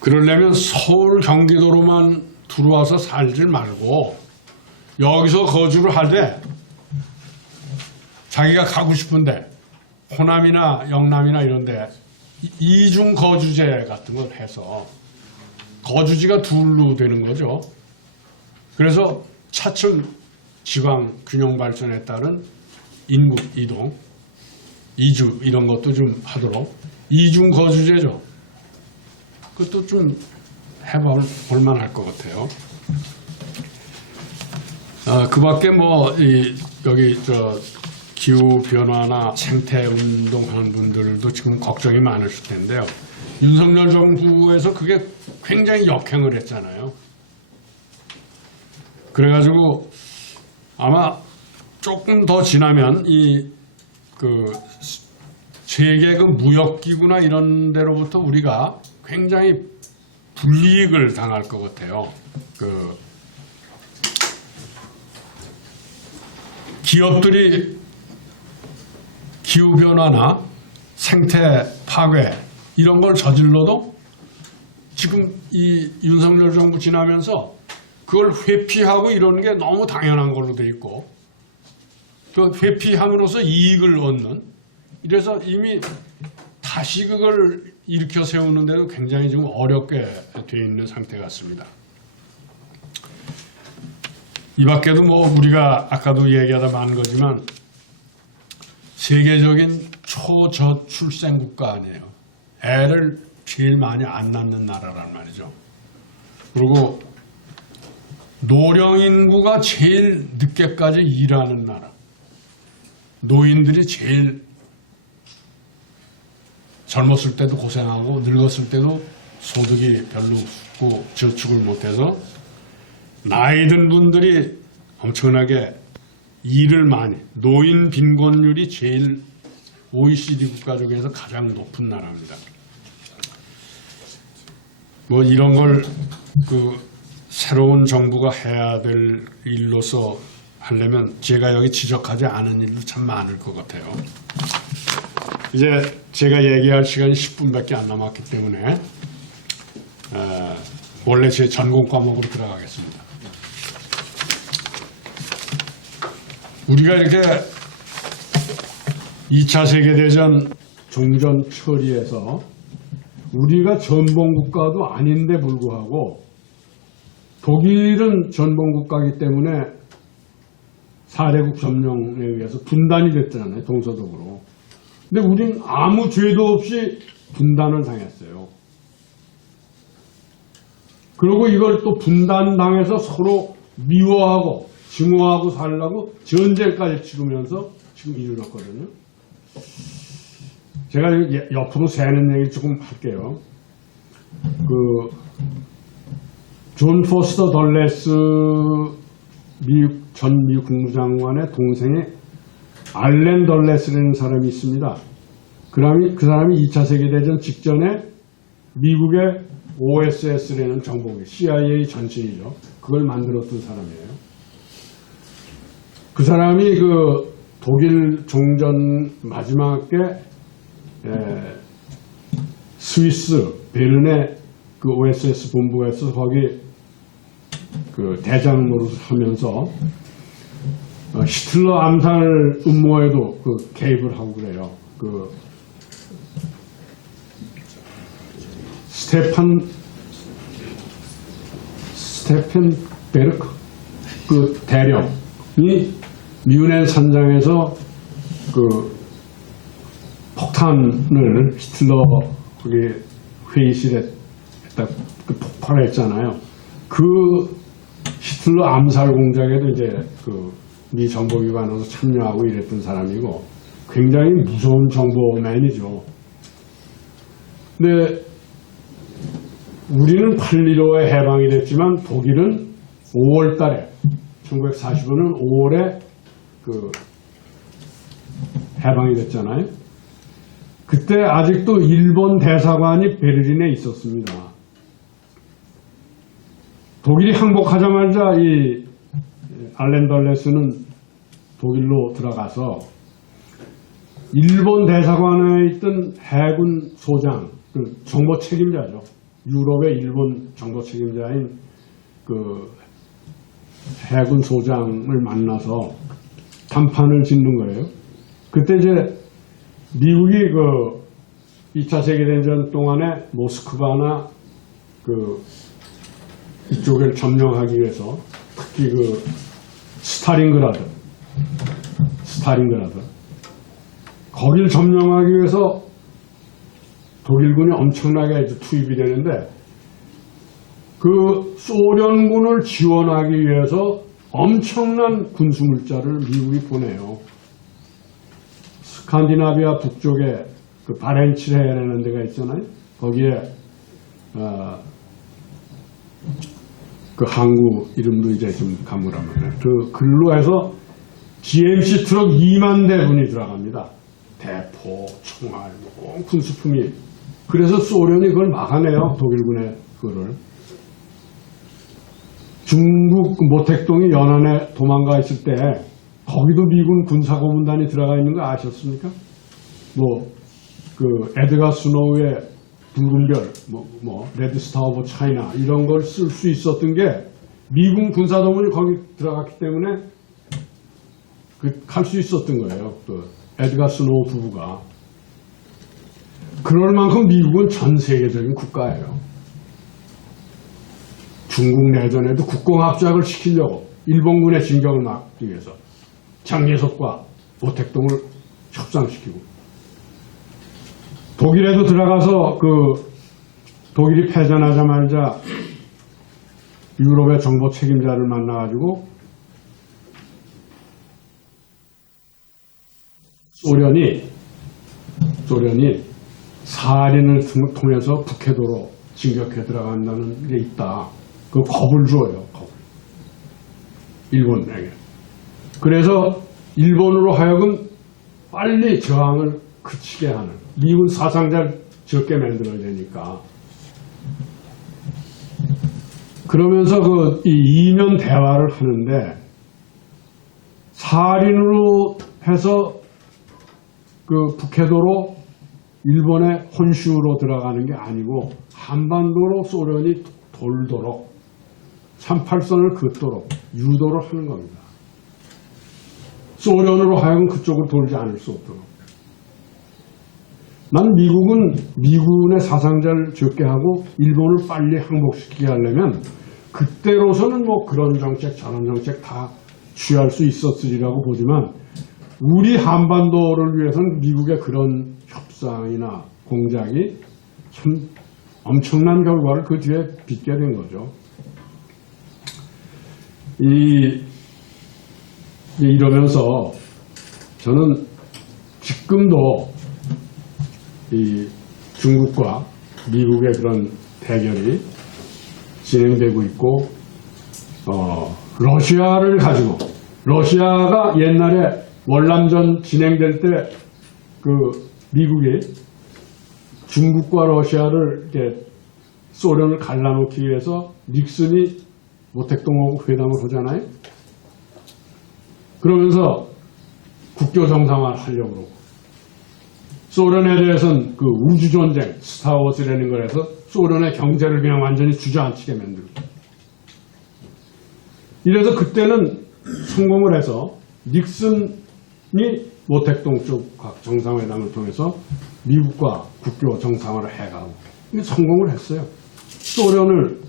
그러려면 서울 경기도로만 들어와서 살지 말고 여기서 거주를 하되 자기가 가고 싶은데 호남이나 영남이나 이런데 이중 거주제 같은 걸 해서 거주지가 둘로 되는 거죠. 그래서 차츰 지방 균형 발전에 따른 인구 이동, 이주 이런 것도 좀 하도록 이중 거주제죠. 그것도 좀 해볼 만할 것 같아요. 그 밖에 여기 기후 변화나 생태 운동하는 분들도 지금 걱정이 많으실 텐데요. 윤석열 정부에서 그게 굉장히 역행을 했잖아요. 그래가지고 아마 조금 더 지나면 세계 무역기구나 이런 데로부터 우리가 굉장히 불이익을 당할 것 같아요. 기업들이 기후변화나 생태 파괴 이런 걸 저질러도 지금 이 윤석열 정부 지나면서 그걸 회피하고 이러는 게 너무 당연한 걸로 돼 있고 그 회피함으로써 이익을 얻는 이래서 이미 다시 그걸 일으켜 세우는데도 굉장히 좀 어렵게 돼 있는 상태 같습니다. 이 밖에도 뭐 우리가 아까도 얘기하다 만 거지만 세계적인 초저출생 국가 아니에요. 애를 제일 많이 안 낳는 나라란 말이죠. 그리고 노령 인구가 제일 늦게까지 일하는 나라. 노인들이 제일 젊었을 때도 고생하고 늙었을 때도 소득이 별로 없고 저축을 못해서 나이 든 분들이 엄청나게 일을 많이 노인 빈곤율이 제일 OECD 국가 중에서 가장 높은 나라입니다. 뭐 이런 걸 그 새로운 정부가 해야 될 일로서 하려면 제가 여기 지적하지 않은 일도 참 많을 것 같아요. 이제 제가 얘기할 시간이 10분밖에 안 남았기 때문에 원래 제 전공 과목으로 들어가겠습니다. 우리가 이렇게 2차 세계대전 종전 처리에서 우리가 전범국가도 아닌데 불구하고 독일은 전범국가이기 때문에 4대국 점령에 의해서 분단이 됐잖아요. 동서독으로. 근데 우린 아무 죄도 없이 분단을 당했어요. 그리고 이걸 또 분단당해서 서로 미워하고 증오하고 살려고 전쟁까지 치르면서 지금 이르렀거든요. 제가 옆으로 새는 얘기 조금 할게요. 존 포스터 덜레스 전 미국 국무장관의 동생이 알렌 덜레스라는 사람이 있습니다. 그 사람이 2차 세계대전 직전에 미국의 OSS라는 정보국, CIA 전신이죠. 그걸 만들었던 사람이에요. 그 사람이 그 독일 종전 마지막에 스위스 베른에 그 OSS 본부가 있어서 거기 그 대장 노릇을 하면서 히틀러 암살 음모에도 그 개입을 하고 그래요. 그 스테펜베르크 그 대령이 뮌헨 산장에서 그 폭탄을 히틀러 거기 회의실에 딱 그 폭발했잖아요. 그 히틀러 암살 공작에도 이제 그 미 정보기관으로서 참여하고 이랬던 사람이고 굉장히 무서운 정보맨이죠. 근데 우리는 8.15에 해방이 됐지만 독일은 5월 달에 1945년 5월에 그 해방이 됐잖아요. 그때 아직도 일본 대사관이 베를린에 있었습니다. 독일이 항복하자마자 이 알렌 덜레스는 독일로 들어가서 일본 대사관에 있던 해군 소장, 그 정보 책임자죠. 유럽의 일본 정보 책임자인 그 해군 소장을 만나서 담판을 짓는 거예요. 그때 이제 미국이 그 2차 세계대전 동안에 모스크바나 그 이쪽을 점령하기 위해서 특히 그 스타린그라드 거길 점령하기 위해서 독일군이 엄청나게 투입이 되는데 그 소련군을 지원하기 위해서 엄청난 군수물자를 미국이 보내요. 스칸디나비아 북쪽에 그 바렌츠해라는 데가 있잖아요. 거기에 그 항구 이름도 이제 좀 가물가물해요. 그 글로 해서 GMC 트럭 2만 대분이 들어갑니다. 대포, 총알, 군수품이. 그래서 소련이 그걸 막아내요. 독일군의 그거를. 중국 모택동이 연안에 도망가 있을 때 거기도 미군 군사고문단이 들어가 있는 거 아셨습니까? 뭐 그 에드가 스노우의 붉은 별, 레드스타 오브 차이나 이런 걸 쓸 수 있었던 게 미군 군사동원이 거기 들어갔기 때문에 갈 수 있었던 거예요. 그 에드가 스노우 부부가. 그럴 만큼 미국은 전 세계적인 국가예요. 중국 내전에도 국공합작을 시키려고 일본군의 진격을 막기 위해서 장예석과 모택동을 협상시키고, 독일에도 들어가서 독일이 패전하자마자 유럽의 정보 책임자를 만나가지고 소련이 사할인을 통해서 북해도로 진격해 들어간다는 게 있다. 그 겁을 주어요. 겁을. 일본에게. 그래서 일본으로 하여금 빨리 저항을 그치게 하는, 미군 사상자를 적게 만들어야 되니까. 그러면서 이 이면 대화를 하는데, 사할인으로 해서 북해도로 일본의 혼슈로 들어가는 게 아니고 한반도로 소련이 돌도록 38선을 긋도록 유도를 하는 겁니다. 소련으로 하여금 그쪽으로 돌지 않을 수 없도록. 난 미국은 미군의 사상자를 적게 하고 일본을 빨리 항복시키게 하려면 그때로서는 그런 정책 저런 정책 다 취할 수 있었으리라고 보지만, 우리 한반도를 위해서는 미국의 그런 협상이나 공작이 참 엄청난 결과를 그 뒤에 빚게 된 거죠. 이러면서 저는 지금도 이 중국과 미국의 그런 대결이 진행되고 있고, 러시아를 가지고, 러시아가 옛날에 월남전 진행될 때 미국이 중국과 러시아를 이렇게 소련을 갈라놓기 위해서 닉슨이 모택동하고 회담을 하잖아요. 그러면서 국교 정상화를 하려고 그러고, 소련에 대해서는 우주전쟁, 스타워즈라는 걸 해서 소련의 경제를 그냥 완전히 주저앉히게 만들고, 이래서 그때는 성공을 해서 닉슨이 모택동 쪽 정상회담을 통해서 미국과 국교 정상화를 해가고 성공을 했어요. 소련을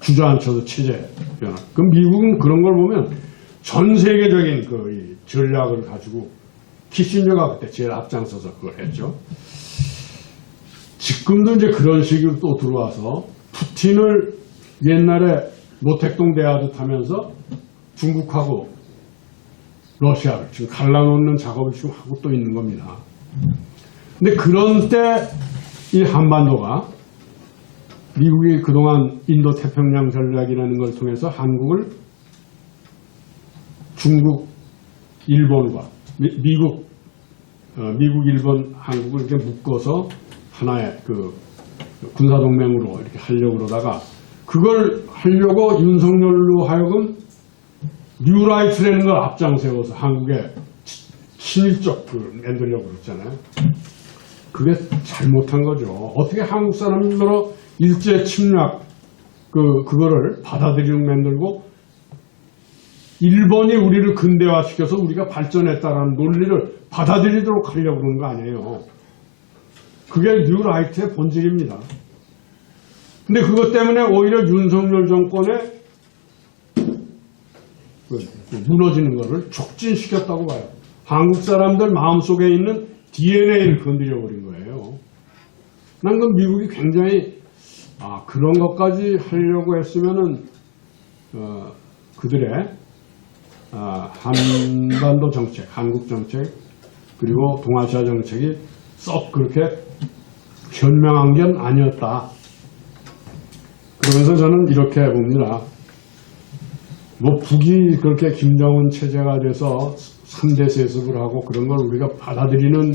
주저앉혀서 체제 변화. 그럼 미국은 그런 걸 보면 전 세계적인 이 전략을 가지고, 키신저가 그때 제일 앞장서서 그걸 했죠. 지금도 이제 그런 식으로 또 들어와서 푸틴을 옛날에 모택동 대하듯 하면서 중국하고 러시아를 지금 갈라놓는 작업을 지금 하고 또 있는 겁니다. 근데 그런 때 이 한반도가, 미국이 그동안 인도 태평양 전략이라는 걸 통해서 한국을 중국, 일본과 미국, 일본, 한국을 이렇게 묶어서 하나의 군사동맹으로 이렇게 하려고 그러다가, 그걸 하려고 윤석열로 하여금 뉴라이트라는 걸 앞장세워서 한국에 친일적 만들려고 그랬잖아요. 그게 잘못한 거죠. 어떻게 한국 사람들로 일제 침략 그거를 받아들이는 만들고, 일본이 우리를 근대화시켜서 우리가 발전했다라는 논리를 받아들이도록 하려고 그러는 거 아니에요. 그게 뉴라이트의 본질입니다. 근데 그것 때문에 오히려 윤석열 정권의 무너지는 것을 촉진시켰다고 봐요. 한국 사람들 마음속에 있는 DNA를 건드려 버린 거예요. 난 그 미국이 굉장히 그런 것까지 하려고 했으면은 그들의 한반도 정책, 한국 정책, 그리고 동아시아 정책이 썩 그렇게 현명한 게 아니었다. 그러면서 저는 이렇게 봅니다. 북이 그렇게 김정은 체제가 돼서 3대 세습을 하고 그런 걸 우리가 받아들이는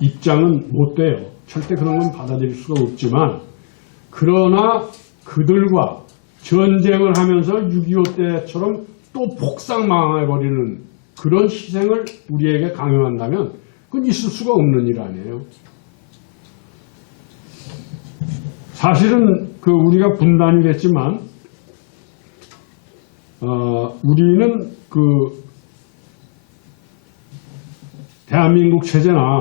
입장은 못 돼요. 절대 그런 건 받아들일 수가 없지만, 그러나 그들과 전쟁을 하면서 6.25 때처럼 또 폭삭망해버리는 그런 희생을 우리에게 강요한다면 그건 있을 수가 없는 일 아니에요. 사실은 그 우리가 분단이 됐지만 우리는 그 대한민국 체제나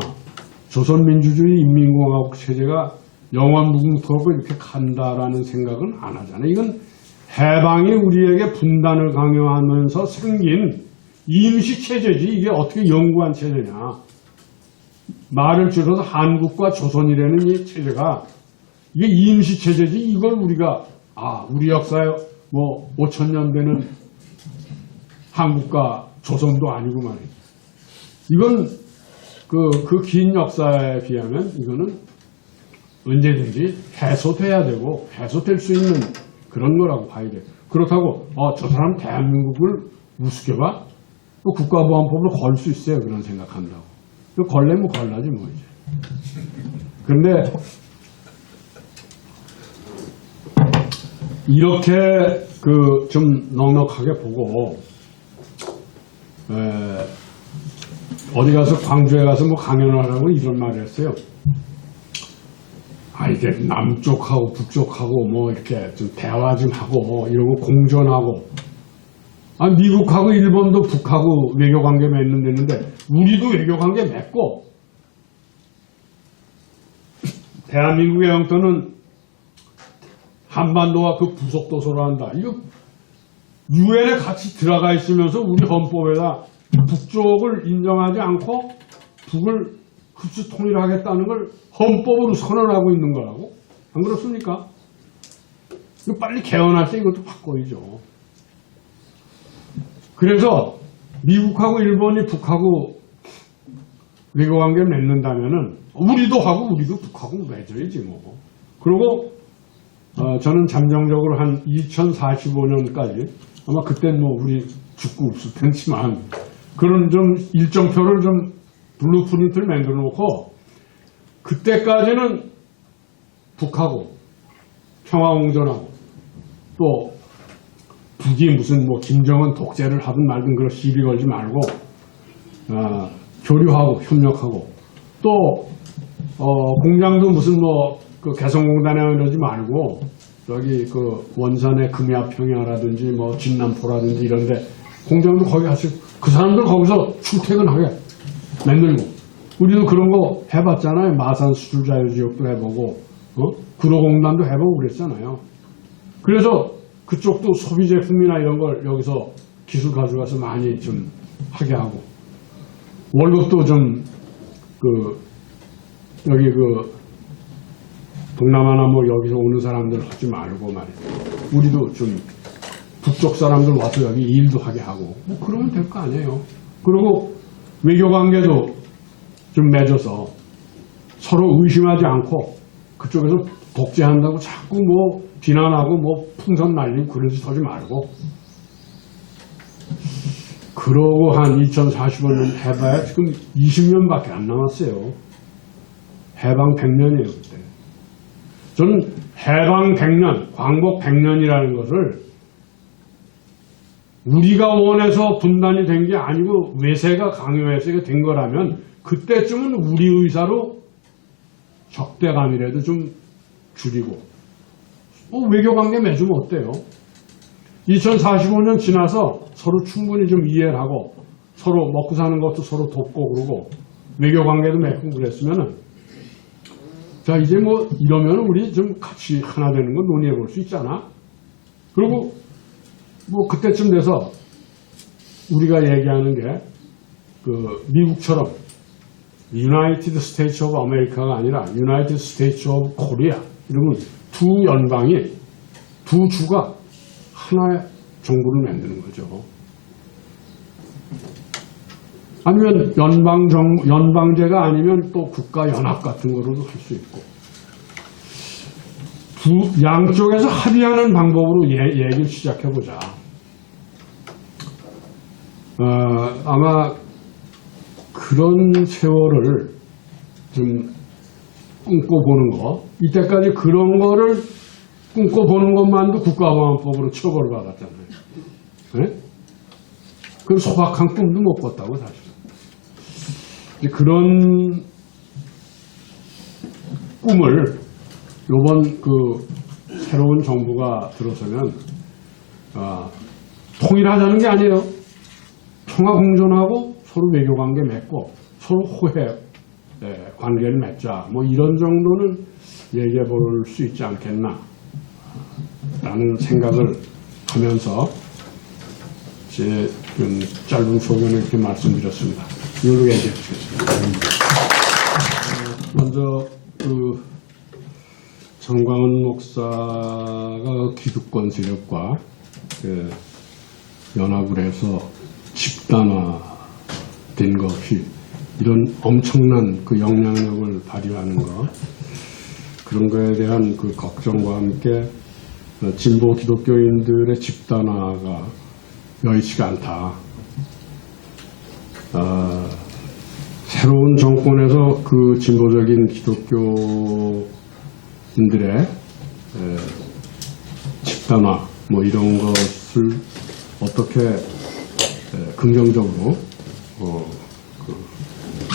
조선민주주의 인민공화국 체제가 영원무궁토록 이렇게 간다라는 생각은 안 하잖아요. 이건 해방이 우리에게 분단을 강요하면서 생긴 임시체제지 이게 어떻게 영구한 체제냐. 말을 줄여서 한국과 조선이라는 이 체제가 이게 임시체제지 이걸 우리가 우리 역사에 뭐 5,000년 되는 한국과 조선도 아니고 말이에요. 이건 그 긴 역사에 비하면 이거는 언제든지 해소돼야 되고 해소될 수 있는 그런 거라고 봐야 돼요. 그렇다고 저 사람 대한민국을 우습게 봐? 또 국가보안법을 걸 수 있어요. 그런 생각한다고. 걸려면 걸라지 뭐 이제. 그런데 이렇게 좀 넉넉하게 보고 어디 가서 광주에 가서 뭐 강연을 하라고 이런 말을 했어요. 이게 남쪽하고 북쪽하고 뭐 이렇게 좀 대화 좀 하고 이러고 공존하고 미국하고 일본도 북하고 외교관계 맺는데 우리도 외교관계 맺고 대한민국의 영토는 한반도와 그 부속도서로 한다. 이거 유엔에 같이 들어가 있으면서 우리 헌법에다 북쪽을 인정하지 않고 북을 흡수 통일하겠다는 걸 헌법으로 선언하고 있는 거라고? 안 그렇습니까? 이거 빨리 개헌할 때 이것도 바꿔야죠. 그래서 미국하고 일본이 북하고 외교관계 맺는다면은 우리도 하고 우리도 북하고 맺어야지 뭐. 그리고 저는 잠정적으로 한 2045년까지 아마 그땐 뭐 우리 죽고 없을 텐지만 그런 좀 일정표를 좀 블루프린트를 만들어 놓고 그때까지는 북하고 평화공존하고 또 북이 무슨 뭐 김정은 독재를 하든 말든 그런 시비 걸지 말고 교류하고 협력하고 또 공장도 무슨 뭐 그 개성공단에 이러지 말고 저기 그 원산의 금야평야라든지 뭐 진남포라든지 이런데 공장도 거기 가서 그 사람들 거기서 출퇴근하게 만들고 우리도 그런 거 해봤잖아요. 마산 수출자유지역도 해보고 구로공단도 해보고 그랬잖아요. 그래서 그쪽도 소비 제품이나 이런 걸 여기서 기술 가져가서 많이 좀 하게 하고 월급도 좀 여기 동남아나 뭐 여기서 오는 사람들 하지 말고 말이에요. 우리도 좀 북쪽 사람들 와서 여기 일도 하게 하고 뭐 그러면 될 거 아니에요. 그리고 외교관계도 좀 맺어서 서로 의심하지 않고 그쪽에서 독재한다고 자꾸 뭐 비난하고 뭐 풍선 날리고 그런 짓 하지 말고 그러고 한 2045년 해봐야 지금 20년밖에 안 남았어요. 해방 100년이에요 그때. 저는 해방 100년, 광복 100년이라는 것을 우리가 원해서 분단이 된 게 아니고 외세가 강요해서 된 거라면 그때쯤은 우리 의사로 적대감이라도 좀 줄이고 외교관계 맺으면 어때요? 2045년 지나서 서로 충분히 좀 이해를 하고 서로 먹고 사는 것도 서로 돕고 그러고 외교관계도 맺고 그랬으면은 자 이제 뭐 이러면 우리 좀 같이 하나 되는 건 논의해 볼 수 있잖아. 그리고 뭐 그때쯤 돼서 우리가 얘기하는 게 미국처럼 유나이티드 스테이츠 오브 아메리카가 아니라 유나이티드 스테이츠 오브 코리아 이러면 두 연방이 두 주가 하나의 정부를 만드는 거죠. 아니면 연방제가 아니면 또 국가연합 같은 거로도 할 수 있고 양쪽에서 합의하는 방법으로 얘기를 시작해보자. 아마 그런 세월을 좀 꿈꿔보는 거 이때까지 그런 거를 꿈꿔보는 것만도 국가보안법으로 처벌을 받았잖아요. 네? 그 소박한 꿈도 못 꿨다고 사실. 그런 꿈을 요번 새로운 정부가 들어서면 통일하자는 게 아니에요. 평화 공존하고 서로 외교 관계 맺고 서로 호혜 관계를 맺자. 뭐 이런 정도는 얘기해 볼 수 있지 않겠나 라는 생각을 하면서 제 짧은 소견을 이렇게 말씀드렸습니다. 이걸로 얘기해 주겠습니다. 먼저 정광훈 목사가 기득권 세력과 연합을 해서 집단화된 것이 이런 엄청난 영향력을 발휘하는 것, 그런 것에 대한 걱정과 함께 진보 기독교인들의 집단화가 여의치가 않다. 새로운 정권에서 진보적인 기독교인들의 집단화 뭐 이런 것을 어떻게 긍정적으로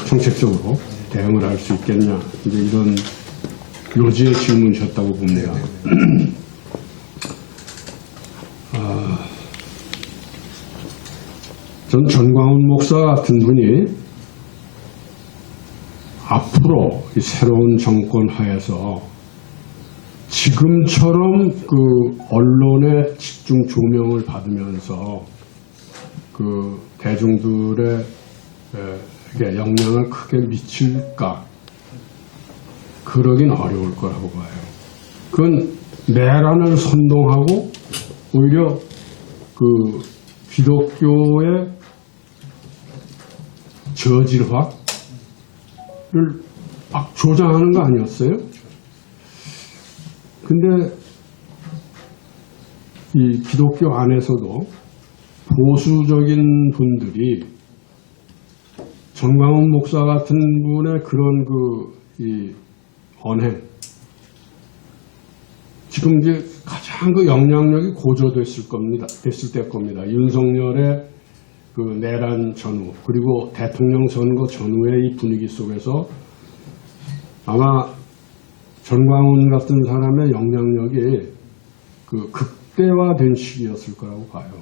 정책적으로 대응을 할 수 있겠냐, 이제 이런 요지의 질문이셨다고 봅니다. 전 정광훈 목사 같은 분이 앞으로 이 새로운 정권 하에서 지금처럼 언론의 집중 조명을 받으면서 대중들의 영향을 크게 미칠까? 그러긴 어려울 거라고 봐요. 그건 내란을 선동하고 오히려 기독교의 저질화를 막 조장하는 거 아니었어요? 근데 이 기독교 안에서도 보수적인 분들이 정광훈 목사 같은 분의 그런 이 언행, 지금 이제 가장 영향력이 고조됐을 겁니다. 됐을 때일 겁니다. 윤석열의 내란 전후, 그리고 대통령 선거 전후의 이 분위기 속에서 아마 정광훈 같은 사람의 영향력이 극대화된 시기였을 거라고 봐요.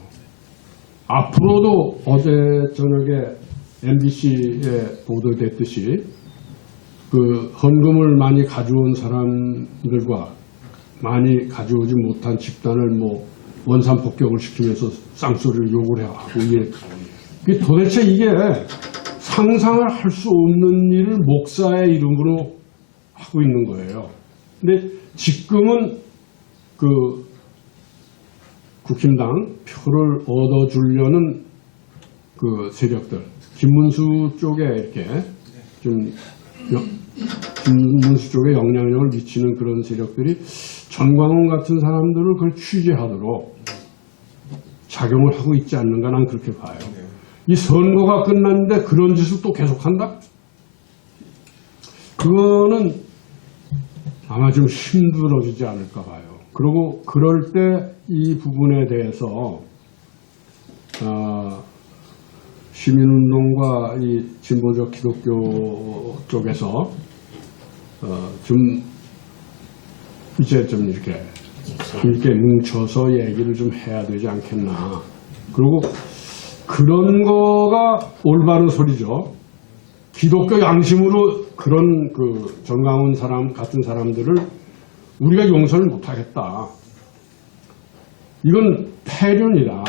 앞으로도 어제 저녁에 MBC에 보도됐듯이 헌금을 많이 가져온 사람들과 많이 가져오지 못한 집단을 원산폭격을 시키면서 쌍소리를 욕을 하고, 이게 도대체 이게 상상을 할 수 없는 일을 목사의 이름으로 하고 있는 거예요. 근데 지금은 국힘당 표를 얻어주려는 세력들, 김문수 쪽에 이렇게 김문수 쪽에 영향력을 미치는 그런 세력들이 정광훈 같은 사람들을 그걸 취재하도록 작용을 하고 있지 않는가, 난 그렇게 봐요. 이 선거가 끝났는데 그런 짓을 또 계속한다? 그거는 아마 좀 힘들어지지 않을까 봐요. 그리고 그럴 때 이 부분에 대해서 시민운동과 이 진보적 기독교 쪽에서 이제 좀 이렇게 함께 뭉쳐서 얘기를 좀 해야 되지 않겠나. 그리고 그런 거가 올바른 소리죠. 기독교 양심으로 그런 정광훈 사람 같은 사람들을 우리가 용서를 못하겠다. 이건 폐륜이다.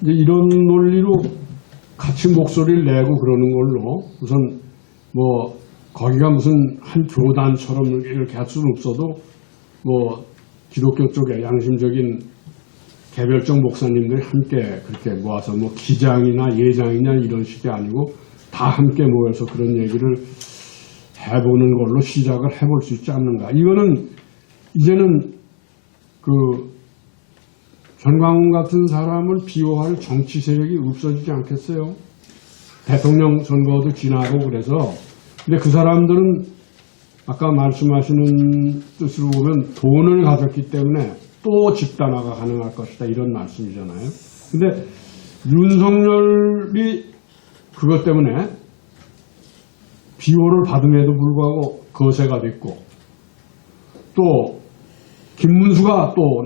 이제 이런 논리로 같이 목소리를 내고 그러는 걸로 우선 거기가 무슨 한 교단처럼 이렇게 할 수는 없어도 기독교 쪽에 양심적인 개별적 목사님들이 함께 그렇게 모아서 기장이나 예장이냐 이런 식이 아니고 다 함께 모여서 그런 얘기를 해보는 걸로 시작을 해볼 수 있지 않는가. 이거는 이제는 정광훈 같은 사람을 비호할 정치 세력이 없어지지 않겠어요? 대통령 선거도 지나고 그래서. 근데 그 사람들은 아까 말씀하시는 뜻으로 보면 돈을 가졌기 때문에 또 집단화가 가능할 것이다, 이런 말씀이잖아요. 근데 윤석열이 그것 때문에 비호를 받음에도 불구하고 거세가 됐고, 또 김문수가 또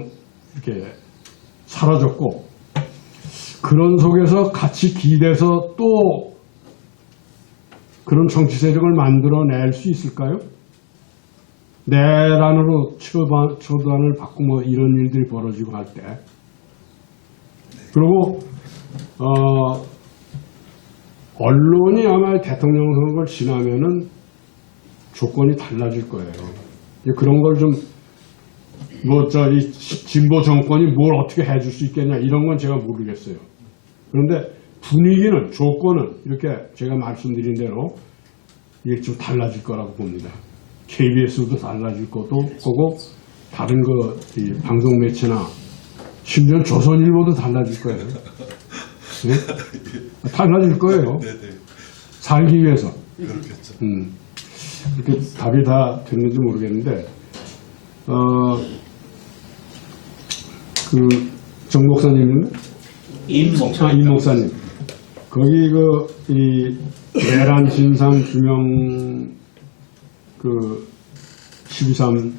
이렇게 사라졌고, 그런 속에서 같이 기대서 또 그런 정치 세력을 만들어낼 수 있을까요? 내란으로 처단을 받고 뭐 이런 일들이 벌어지고 할 때. 그리고 언론이 아마 대통령 선거를 지나면은 조건이 달라질 거예요. 이제 그런 걸 좀 뭐 이 진보 정권이 뭘 어떻게 해줄 수 있겠냐 이런 건 제가 모르겠어요. 그런데 분위기는, 조건은 이렇게 제가 말씀드린 대로 이게 좀 달라질 거라고 봅니다. KBS도 달라질 거고, 다른 이 방송 매체나 심지어 조선일보도 달라질 거예요. 네? 달라질 거예요. 살기 위해서. 그렇겠죠. 이렇게 답이 다 됐는지 모르겠는데, 정 목사님은? 임 목사. 임 목사님. 거기 이 내란 진상 규명 12.3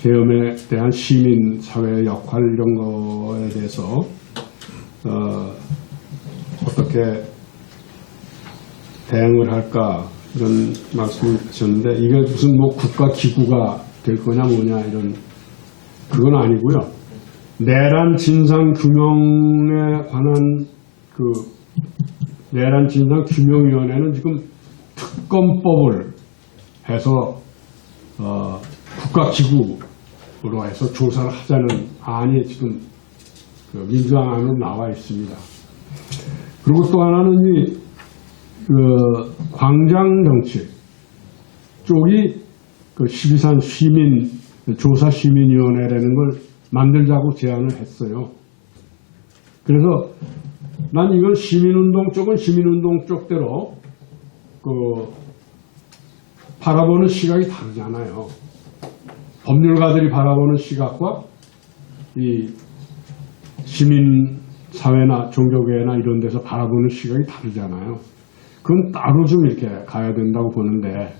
계엄에 대한 시민 사회의 역할 이런 거에 대해서 어떻게 대응을 할까 이런 말씀을 하셨는데, 이게 무슨 뭐 국가 기구가 될 거냐 뭐냐 이런, 그건 아니고요. 내란 진상 규명에 관한 내란 진상 규명위원회는 지금 특검법을 해서 국가 기구로 해서 조사를 하자는 안이 지금 민주당 안으로 나와 있습니다. 그리고 또 하나는 광장 정치 쪽이 12.3 조사 시민위원회라는 걸 만들자고 제안을 했어요. 그래서 난 이건 시민운동 쪽은 시민운동 쪽대로 바라보는 시각이 다르잖아요. 법률가들이 바라보는 시각과 이 시민사회나 종교계나 이런 데서 바라보는 시각이 다르잖아요. 그건 따로 좀 이렇게 가야 된다고 보는데,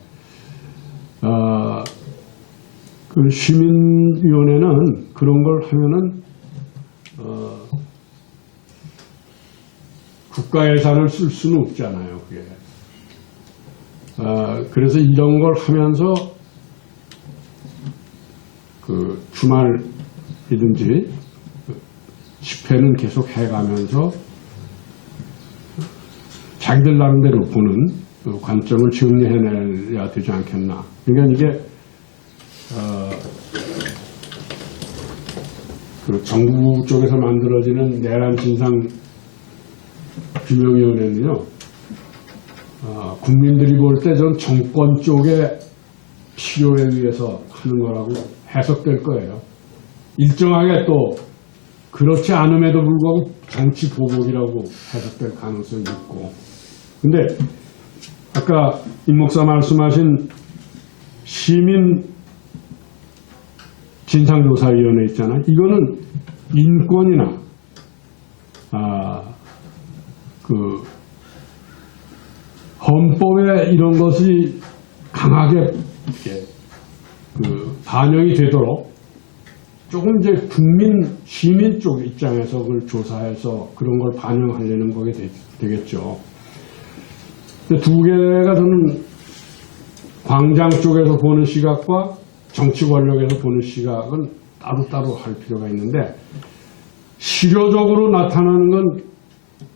그 시민위원회는 그런 걸 하면은 국가 예산을 쓸 수는 없잖아요. 그게. 그래서 이런 걸 하면서 주말이든지 집회는 계속 해가면서 자기들 나름대로 보는 관점을 정리해내야 되지 않겠나. 그러니까 이게 정부 쪽에서 만들어지는 내란 진상 규명위원회는요, 국민들이 볼 때 전 정권 쪽의 필요에 의해서 하는 거라고 해석될 거예요. 일정하게 또 그렇지 않음에도 불구하고 정치 보복이라고 해석될 가능성이 있고. 근데 아까 임 목사 말씀하신 시민 진상조사위원회 있잖아요. 이거는 인권이나 헌법에 이런 것이 강하게 반영이 되도록 조금 이제 시민 쪽 입장에서 그걸 조사해서 그런 걸 반영하려는 거게 되겠죠. 두 개가 저는 광장 쪽에서 보는 시각과 정치 권력에서 보는 시각은 따로따로 할 필요가 있는데, 실효적으로 나타나는 건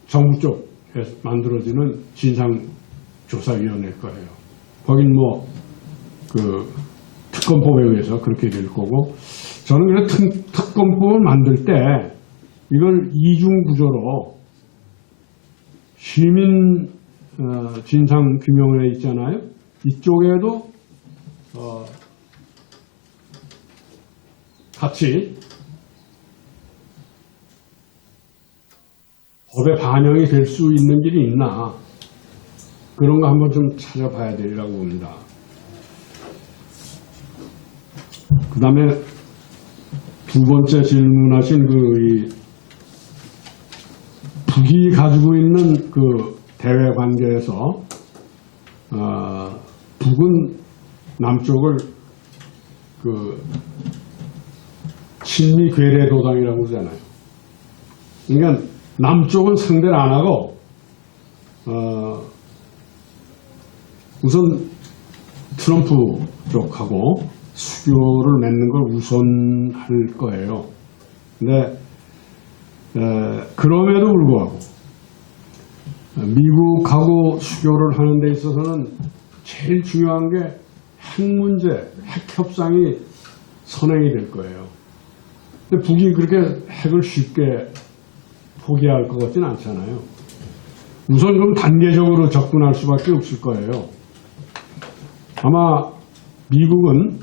정부 쪽에서 만들어지는 진상조사위원회일 거예요. 거긴 특검법에 의해서 그렇게 될 거고, 저는 그래서 특검법을 만들 때 이걸 이중구조로 시민 진상규명회 있잖아요. 이쪽에도 같이 법에 반영이 될 수 있는 길이 있나, 그런 거 한번 좀 찾아봐야 되리라고 봅니다. 그 다음에 두 번째 질문하신 북이 가지고 있는 대외 관계에서 북은 남쪽을 그 친미 괴뢰 도당이라고 그러잖아요. 그러니까 남쪽은 상대를 안 하고 우선 트럼프 쪽하고 수교를 맺는 걸 우선할 거예요. 근데 그럼에도 불구하고 미국하고 수교를 하는 데 있어서는 제일 중요한 게 핵 문제, 핵 협상이 선행이 될 거예요. 근데 북이 그렇게 핵을 쉽게 포기할 것 같지는 않잖아요. 우선 그럼 단계적으로 접근할 수밖에 없을 거예요. 아마 미국은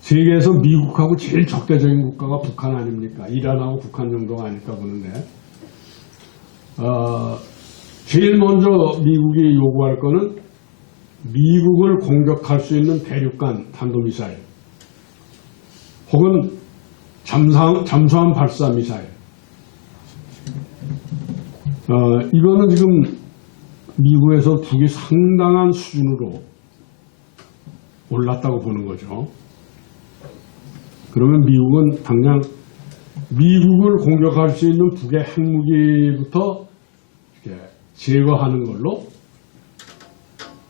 세계에서 미국하고 제일 적대적인 국가가 북한 아닙니까? 이란하고 북한 정도가 아닐까 보는데 제일 먼저 미국이 요구할 거는 미국을 공격할 수 있는 대륙간 탄도미사일 혹은 잠수함 발사 미사일 이거는 지금 미국에서 북이 상당한 수준으로 올랐다고 보는 거죠. 그러면 미국은 당장 미국을 공격할 수 있는 북의 핵무기부터 이렇게 제거하는 걸로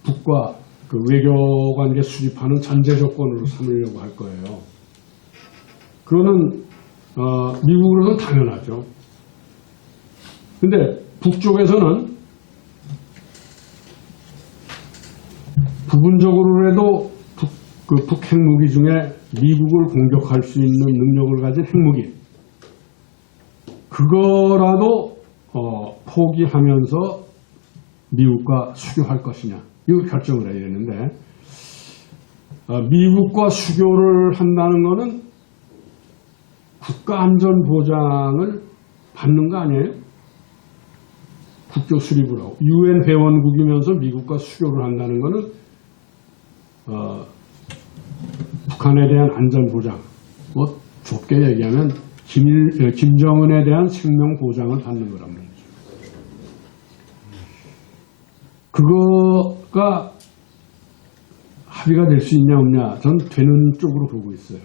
북과 그 외교관계 수립하는 전제 조건으로 삼으려고 할 거예요. 그거는 미국으로는 당연하죠. 근데 북쪽에서는 부분적으로라도 북 핵무기 중에 미국을 공격할 수 있는 능력을 가진 핵무기 그거라도 포기하면서 미국과 수교할 것이냐 이거 결정을 해야 되는데 미국과 수교를 한다는 것은 국가안전보장을 받는 거 아니에요? 국교 수립을 하고 UN 회원국이면서 미국과 수교를 한다는 것은 북한에 대한 안전보장, 뭐 좁게 얘기하면 김정은에 대한 생명보장을 받는 거란 말이죠. 그거가 합의가 될 수 있냐 없냐 전 되는 쪽으로 보고 있어요.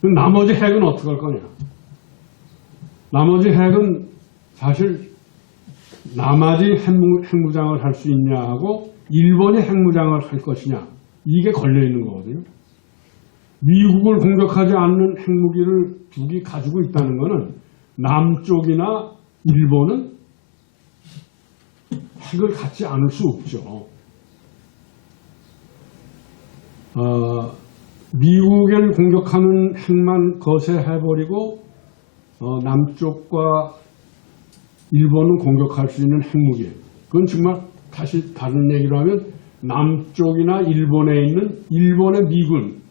그럼 나머지 핵은 어떻게 할 거냐? 나머지 핵은 사실 남한이 핵무장을 할 수 있냐 하고 일본이 핵무장을 할 것이냐 이게 걸려있는 거거든요. 미국을 공격하지 않는 핵무기를 북이 가지고 있다는 것은 남쪽이나 일본은 핵을 갖지 않을 수 없죠. 미국을 공격하는 핵만 거세해버리고 남쪽과 일본은 공격할 수 있는 핵무기 그건 정말 다시 다른 얘기로 하면 남쪽이나 일본에 있는 일본의 미군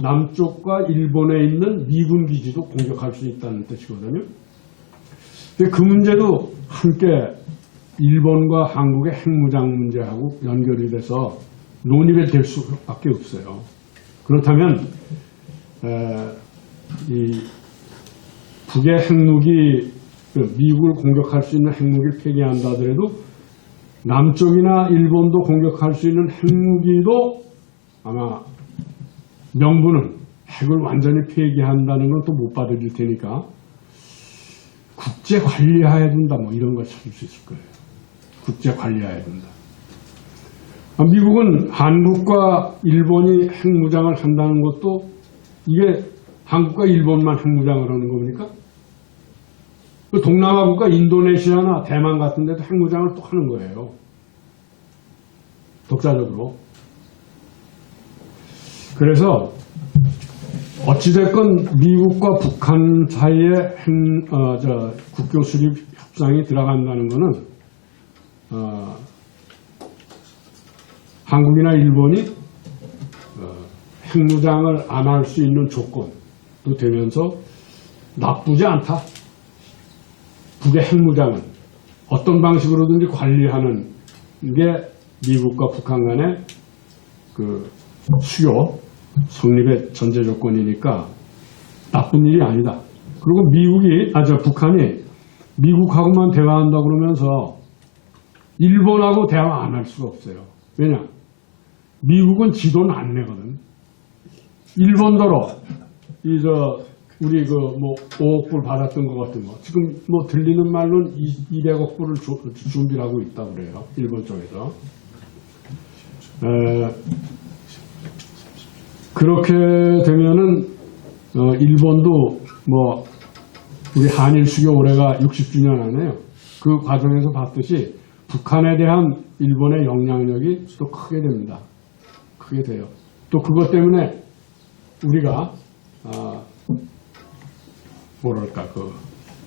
남쪽과 일본에 있는 미군 기지도 공격할 수 있다는 뜻이거든요. 그 문제도 함께 일본과 한국의 핵무장 문제하고 연결이 돼서 논의가 될 수밖에 없어요. 그렇다면 이 북의 핵무기 미국을 공격할 수 있는 핵무기를 폐기한다 하더라도 남쪽이나 일본도 공격할 수 있는 핵무기도 아마 명분은 핵을 완전히 폐기한다는 건 또 못 받아줄 테니까 국제 관리하에 둔다 뭐 이런 걸 찾을 수 있을 거예요. 국제 관리하에 둔다. 미국은 한국과 일본이 핵무장을 한다는 것도 이게 한국과 일본만 핵무장을 하는 겁니까? 동남아 국가 인도네시아나 대만 같은 데도 핵무장을 또 하는 거예요. 독자적으로. 그래서 어찌됐건 미국과 북한 사이에 국교 수립 협상이 들어간다는 것은 한국이나 일본이 핵무장을 안 할 수 있는 조건도 되면서 나쁘지 않다. 북의 핵무장은 어떤 방식으로든지 관리하는 게 미국과 북한 간의 그 수교 성립의 전제 조건이니까 나쁜 일이 아니다. 그리고 북한이 미국하고만 대화한다 그러면서 일본하고 대화 안 할 수가 없어요. 왜냐? 미국은 지도는 안 내거든. 일본도로 우리 뭐 5억 불 받았던 것 같은 거 지금 뭐 들리는 말로는 200억 불을 준비를 하고 있다고 그래요. 일본 쪽에서. 그렇게 되면은 일본도 뭐 우리 한일 수교 올해가 60주년 하네요. 그 과정에서 봤듯이 북한에 대한 일본의 영향력이 또 크게 됩니다. 크게 돼요. 또 그것 때문에 우리가 뭐랄까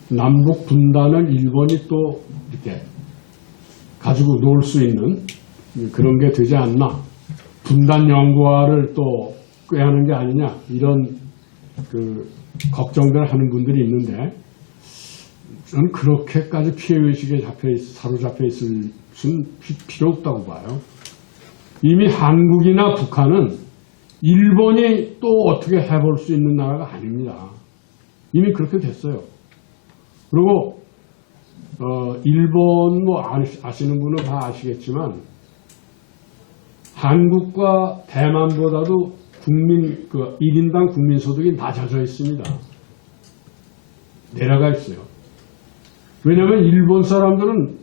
남북 분단을 일본이 또 이렇게 가지고 놀 수 있는 그런 게 되지 않나. 분단 연구화를 또 꾀하는 게 아니냐 이런 걱정들 하는 분들이 있는데 저는 그렇게까지 피해의식에 사로잡혀 있을 수는 필요 없다고 봐요. 이미 한국이나 북한은 일본이 또 어떻게 해볼 수 있는 나라가 아닙니다. 이미 그렇게 됐어요. 그리고 일본 뭐 아시는 분은 다 아시겠지만 한국과 대만보다도 1인당 국민소득이 낮아져 있습니다. 내려가 있어요. 왜냐하면 일본 사람들은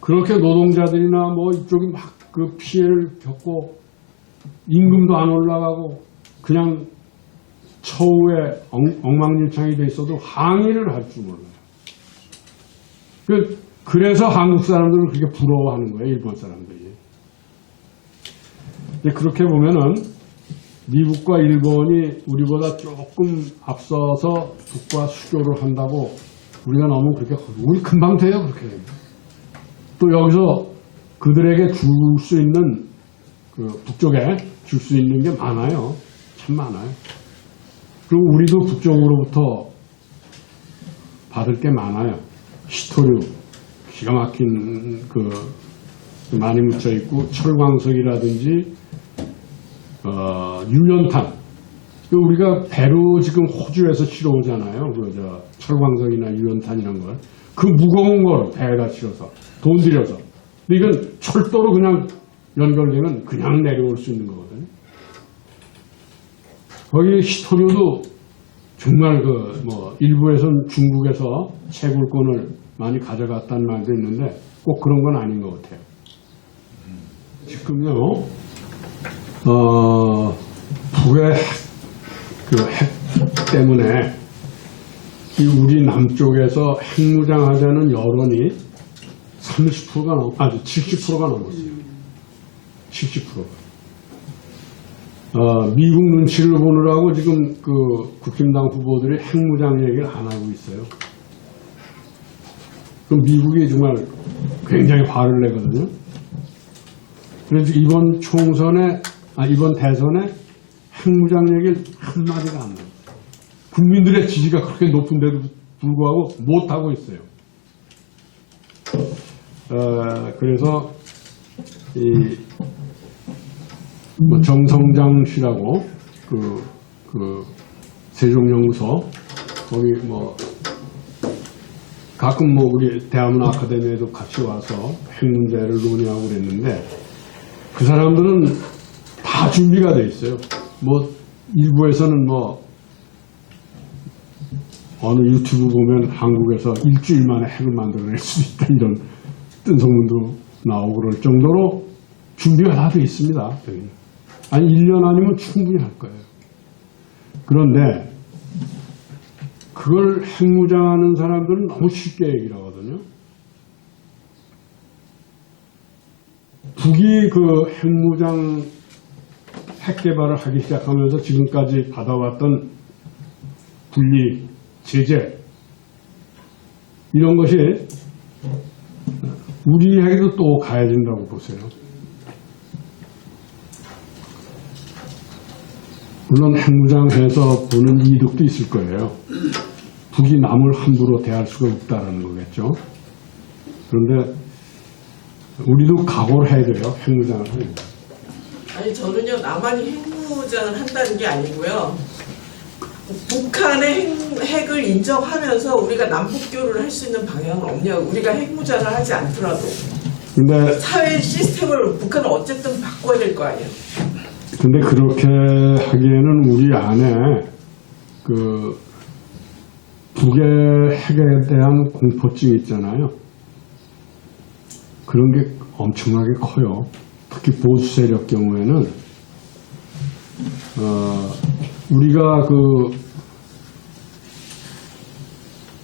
그렇게 노동자들이나 뭐 이쪽이 막 피해를 겪고 임금도 안 올라가고 그냥 처우에 엉망진창이 돼 있어도 항의를 할 줄 몰라요. 그래서 한국 사람들은 그렇게 부러워하는 거예요. 일본 사람들이. 그렇게 보면은 미국과 일본이 우리보다 조금 앞서서 북과 수교를 한다고 우리가 너무 그렇게 우리 금방 돼요. 그렇게 되면. 또 여기서 그들에게 줄 수 있는 북쪽에 줄 수 있는 게 많아요. 참 많아요. 그리고 우리도 북쪽으로부터 받을 게 많아요. 히토류 기가 막힌 많이 묻혀 있고 철광석이라든지 유연탄 우리가 배로 지금 호주에서 실어오잖아요. 철광석이나 유연탄 이런 걸 그 무거운 걸 배에다 실어서 돈 들여서 근데 이건 철도로 그냥 연결되면 그냥 내려올 수 있는 거거든요. 거기 히토류도 정말 일부에서는 중국에서 채굴권을 많이 가져갔다는 말도 있는데 꼭 그런 건 아닌 것 같아요. 지금요, 북의 핵 때문에 우리 남쪽에서 핵무장하자는 여론이 30%가 아주 70%가 넘었어요. 70%. 미국 눈치를 보느라고 지금 국힘당 후보들이 핵무장 얘기를 안 하고 있어요. 그럼 미국이 정말 굉장히 화를 내거든요. 그래서 이번 대선에 핵무장 얘기를 한마디가 안 나요. 국민들의 지지가 그렇게 높은데도 불구하고 못하고 있어요. 그래서 정성장 씨라고 세종연구소 거기 가끔 우리 대한문 아카데미에도 같이 와서 핵 문제를 논의하고 그랬는데 그 사람들은 다 준비가 돼 있어요. 일부에서는 어느 유튜브 보면 한국에서 일주일 만에 핵을 만들어낼 수 있다 이런 뜬소문도 나오고 그럴 정도로 준비가 다 돼 있습니다. 아니 1년 아니면 충분히 할 거예요. 그런데 그걸 핵무장하는 사람들은 너무 쉽게 얘기를 하거든요. 북이 핵무장 핵 개발을 하기 시작하면서 지금까지 받아왔던 분리, 제재 이런 것이 우리에게도 또 가야 된다고 보세요. 물론 핵무장해서 보는 이득도 있을 거예요. 북이 남을 함부로 대할 수가 없다는 거겠죠. 그런데 우리도 각오를 해야 돼요. 핵무장을 하려면. 아니 저는요 남한이 핵무장을 한다는 게 아니고요. 북한의 핵을 인정하면서 우리가 남북교류를 할 수 있는 방향은 없냐고. 우리가 핵무장을 하지 않더라도 근데 사회 시스템을 북한은 어쨌든 바꿔야 될 거 아니에요. 근데 그렇게 하기에는 우리 안에 그 북의 핵에 대한 공포증이 있잖아요. 그런 게 엄청나게 커요. 특히 보수 세력 경우에는 우리가 그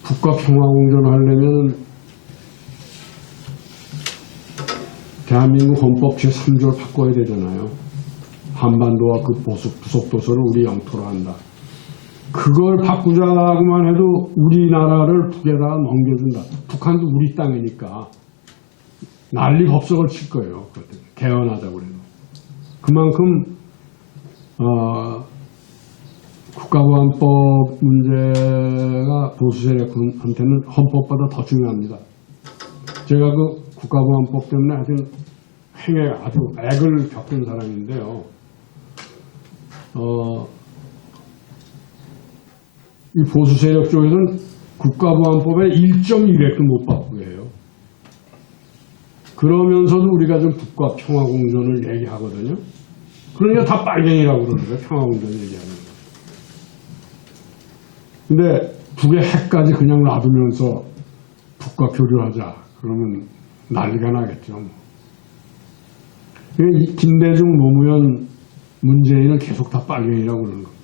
국가 평화 공존을 하려면 대한민국 헌법 제3조를 바꿔야 되잖아요. 한반도와 그 부속도서를 우리 영토로 한다. 그걸 바꾸자고만 해도 우리나라를 북에다 넘겨준다. 북한도 우리 땅이니까 난리 법석을 칠 거예요. 그것들. 개헌하자고 그래도. 그만큼 국가보안법 문제가 보수 세력한테는 헌법보다 더 중요합니다. 제가 그 국가보안법 때문에 하여튼 행에 아주 액을 겪은 사람인데요. 이 보수 세력 쪽에서는 국가보안법에 1.1핵도 못 받고 해요. 그러면서도 우리가 좀 북과 평화공존을 얘기하거든요. 그러니까 다 빨갱이라고 그러는 거예요. 평화공존 얘기하는 거. 근데 북의 핵까지 그냥 놔두면서 북과 교류하자. 그러면 난리가 나겠죠. 이 김대중, 노무현, 문재인은 계속 다 빨갱이라고 그러는 거예요.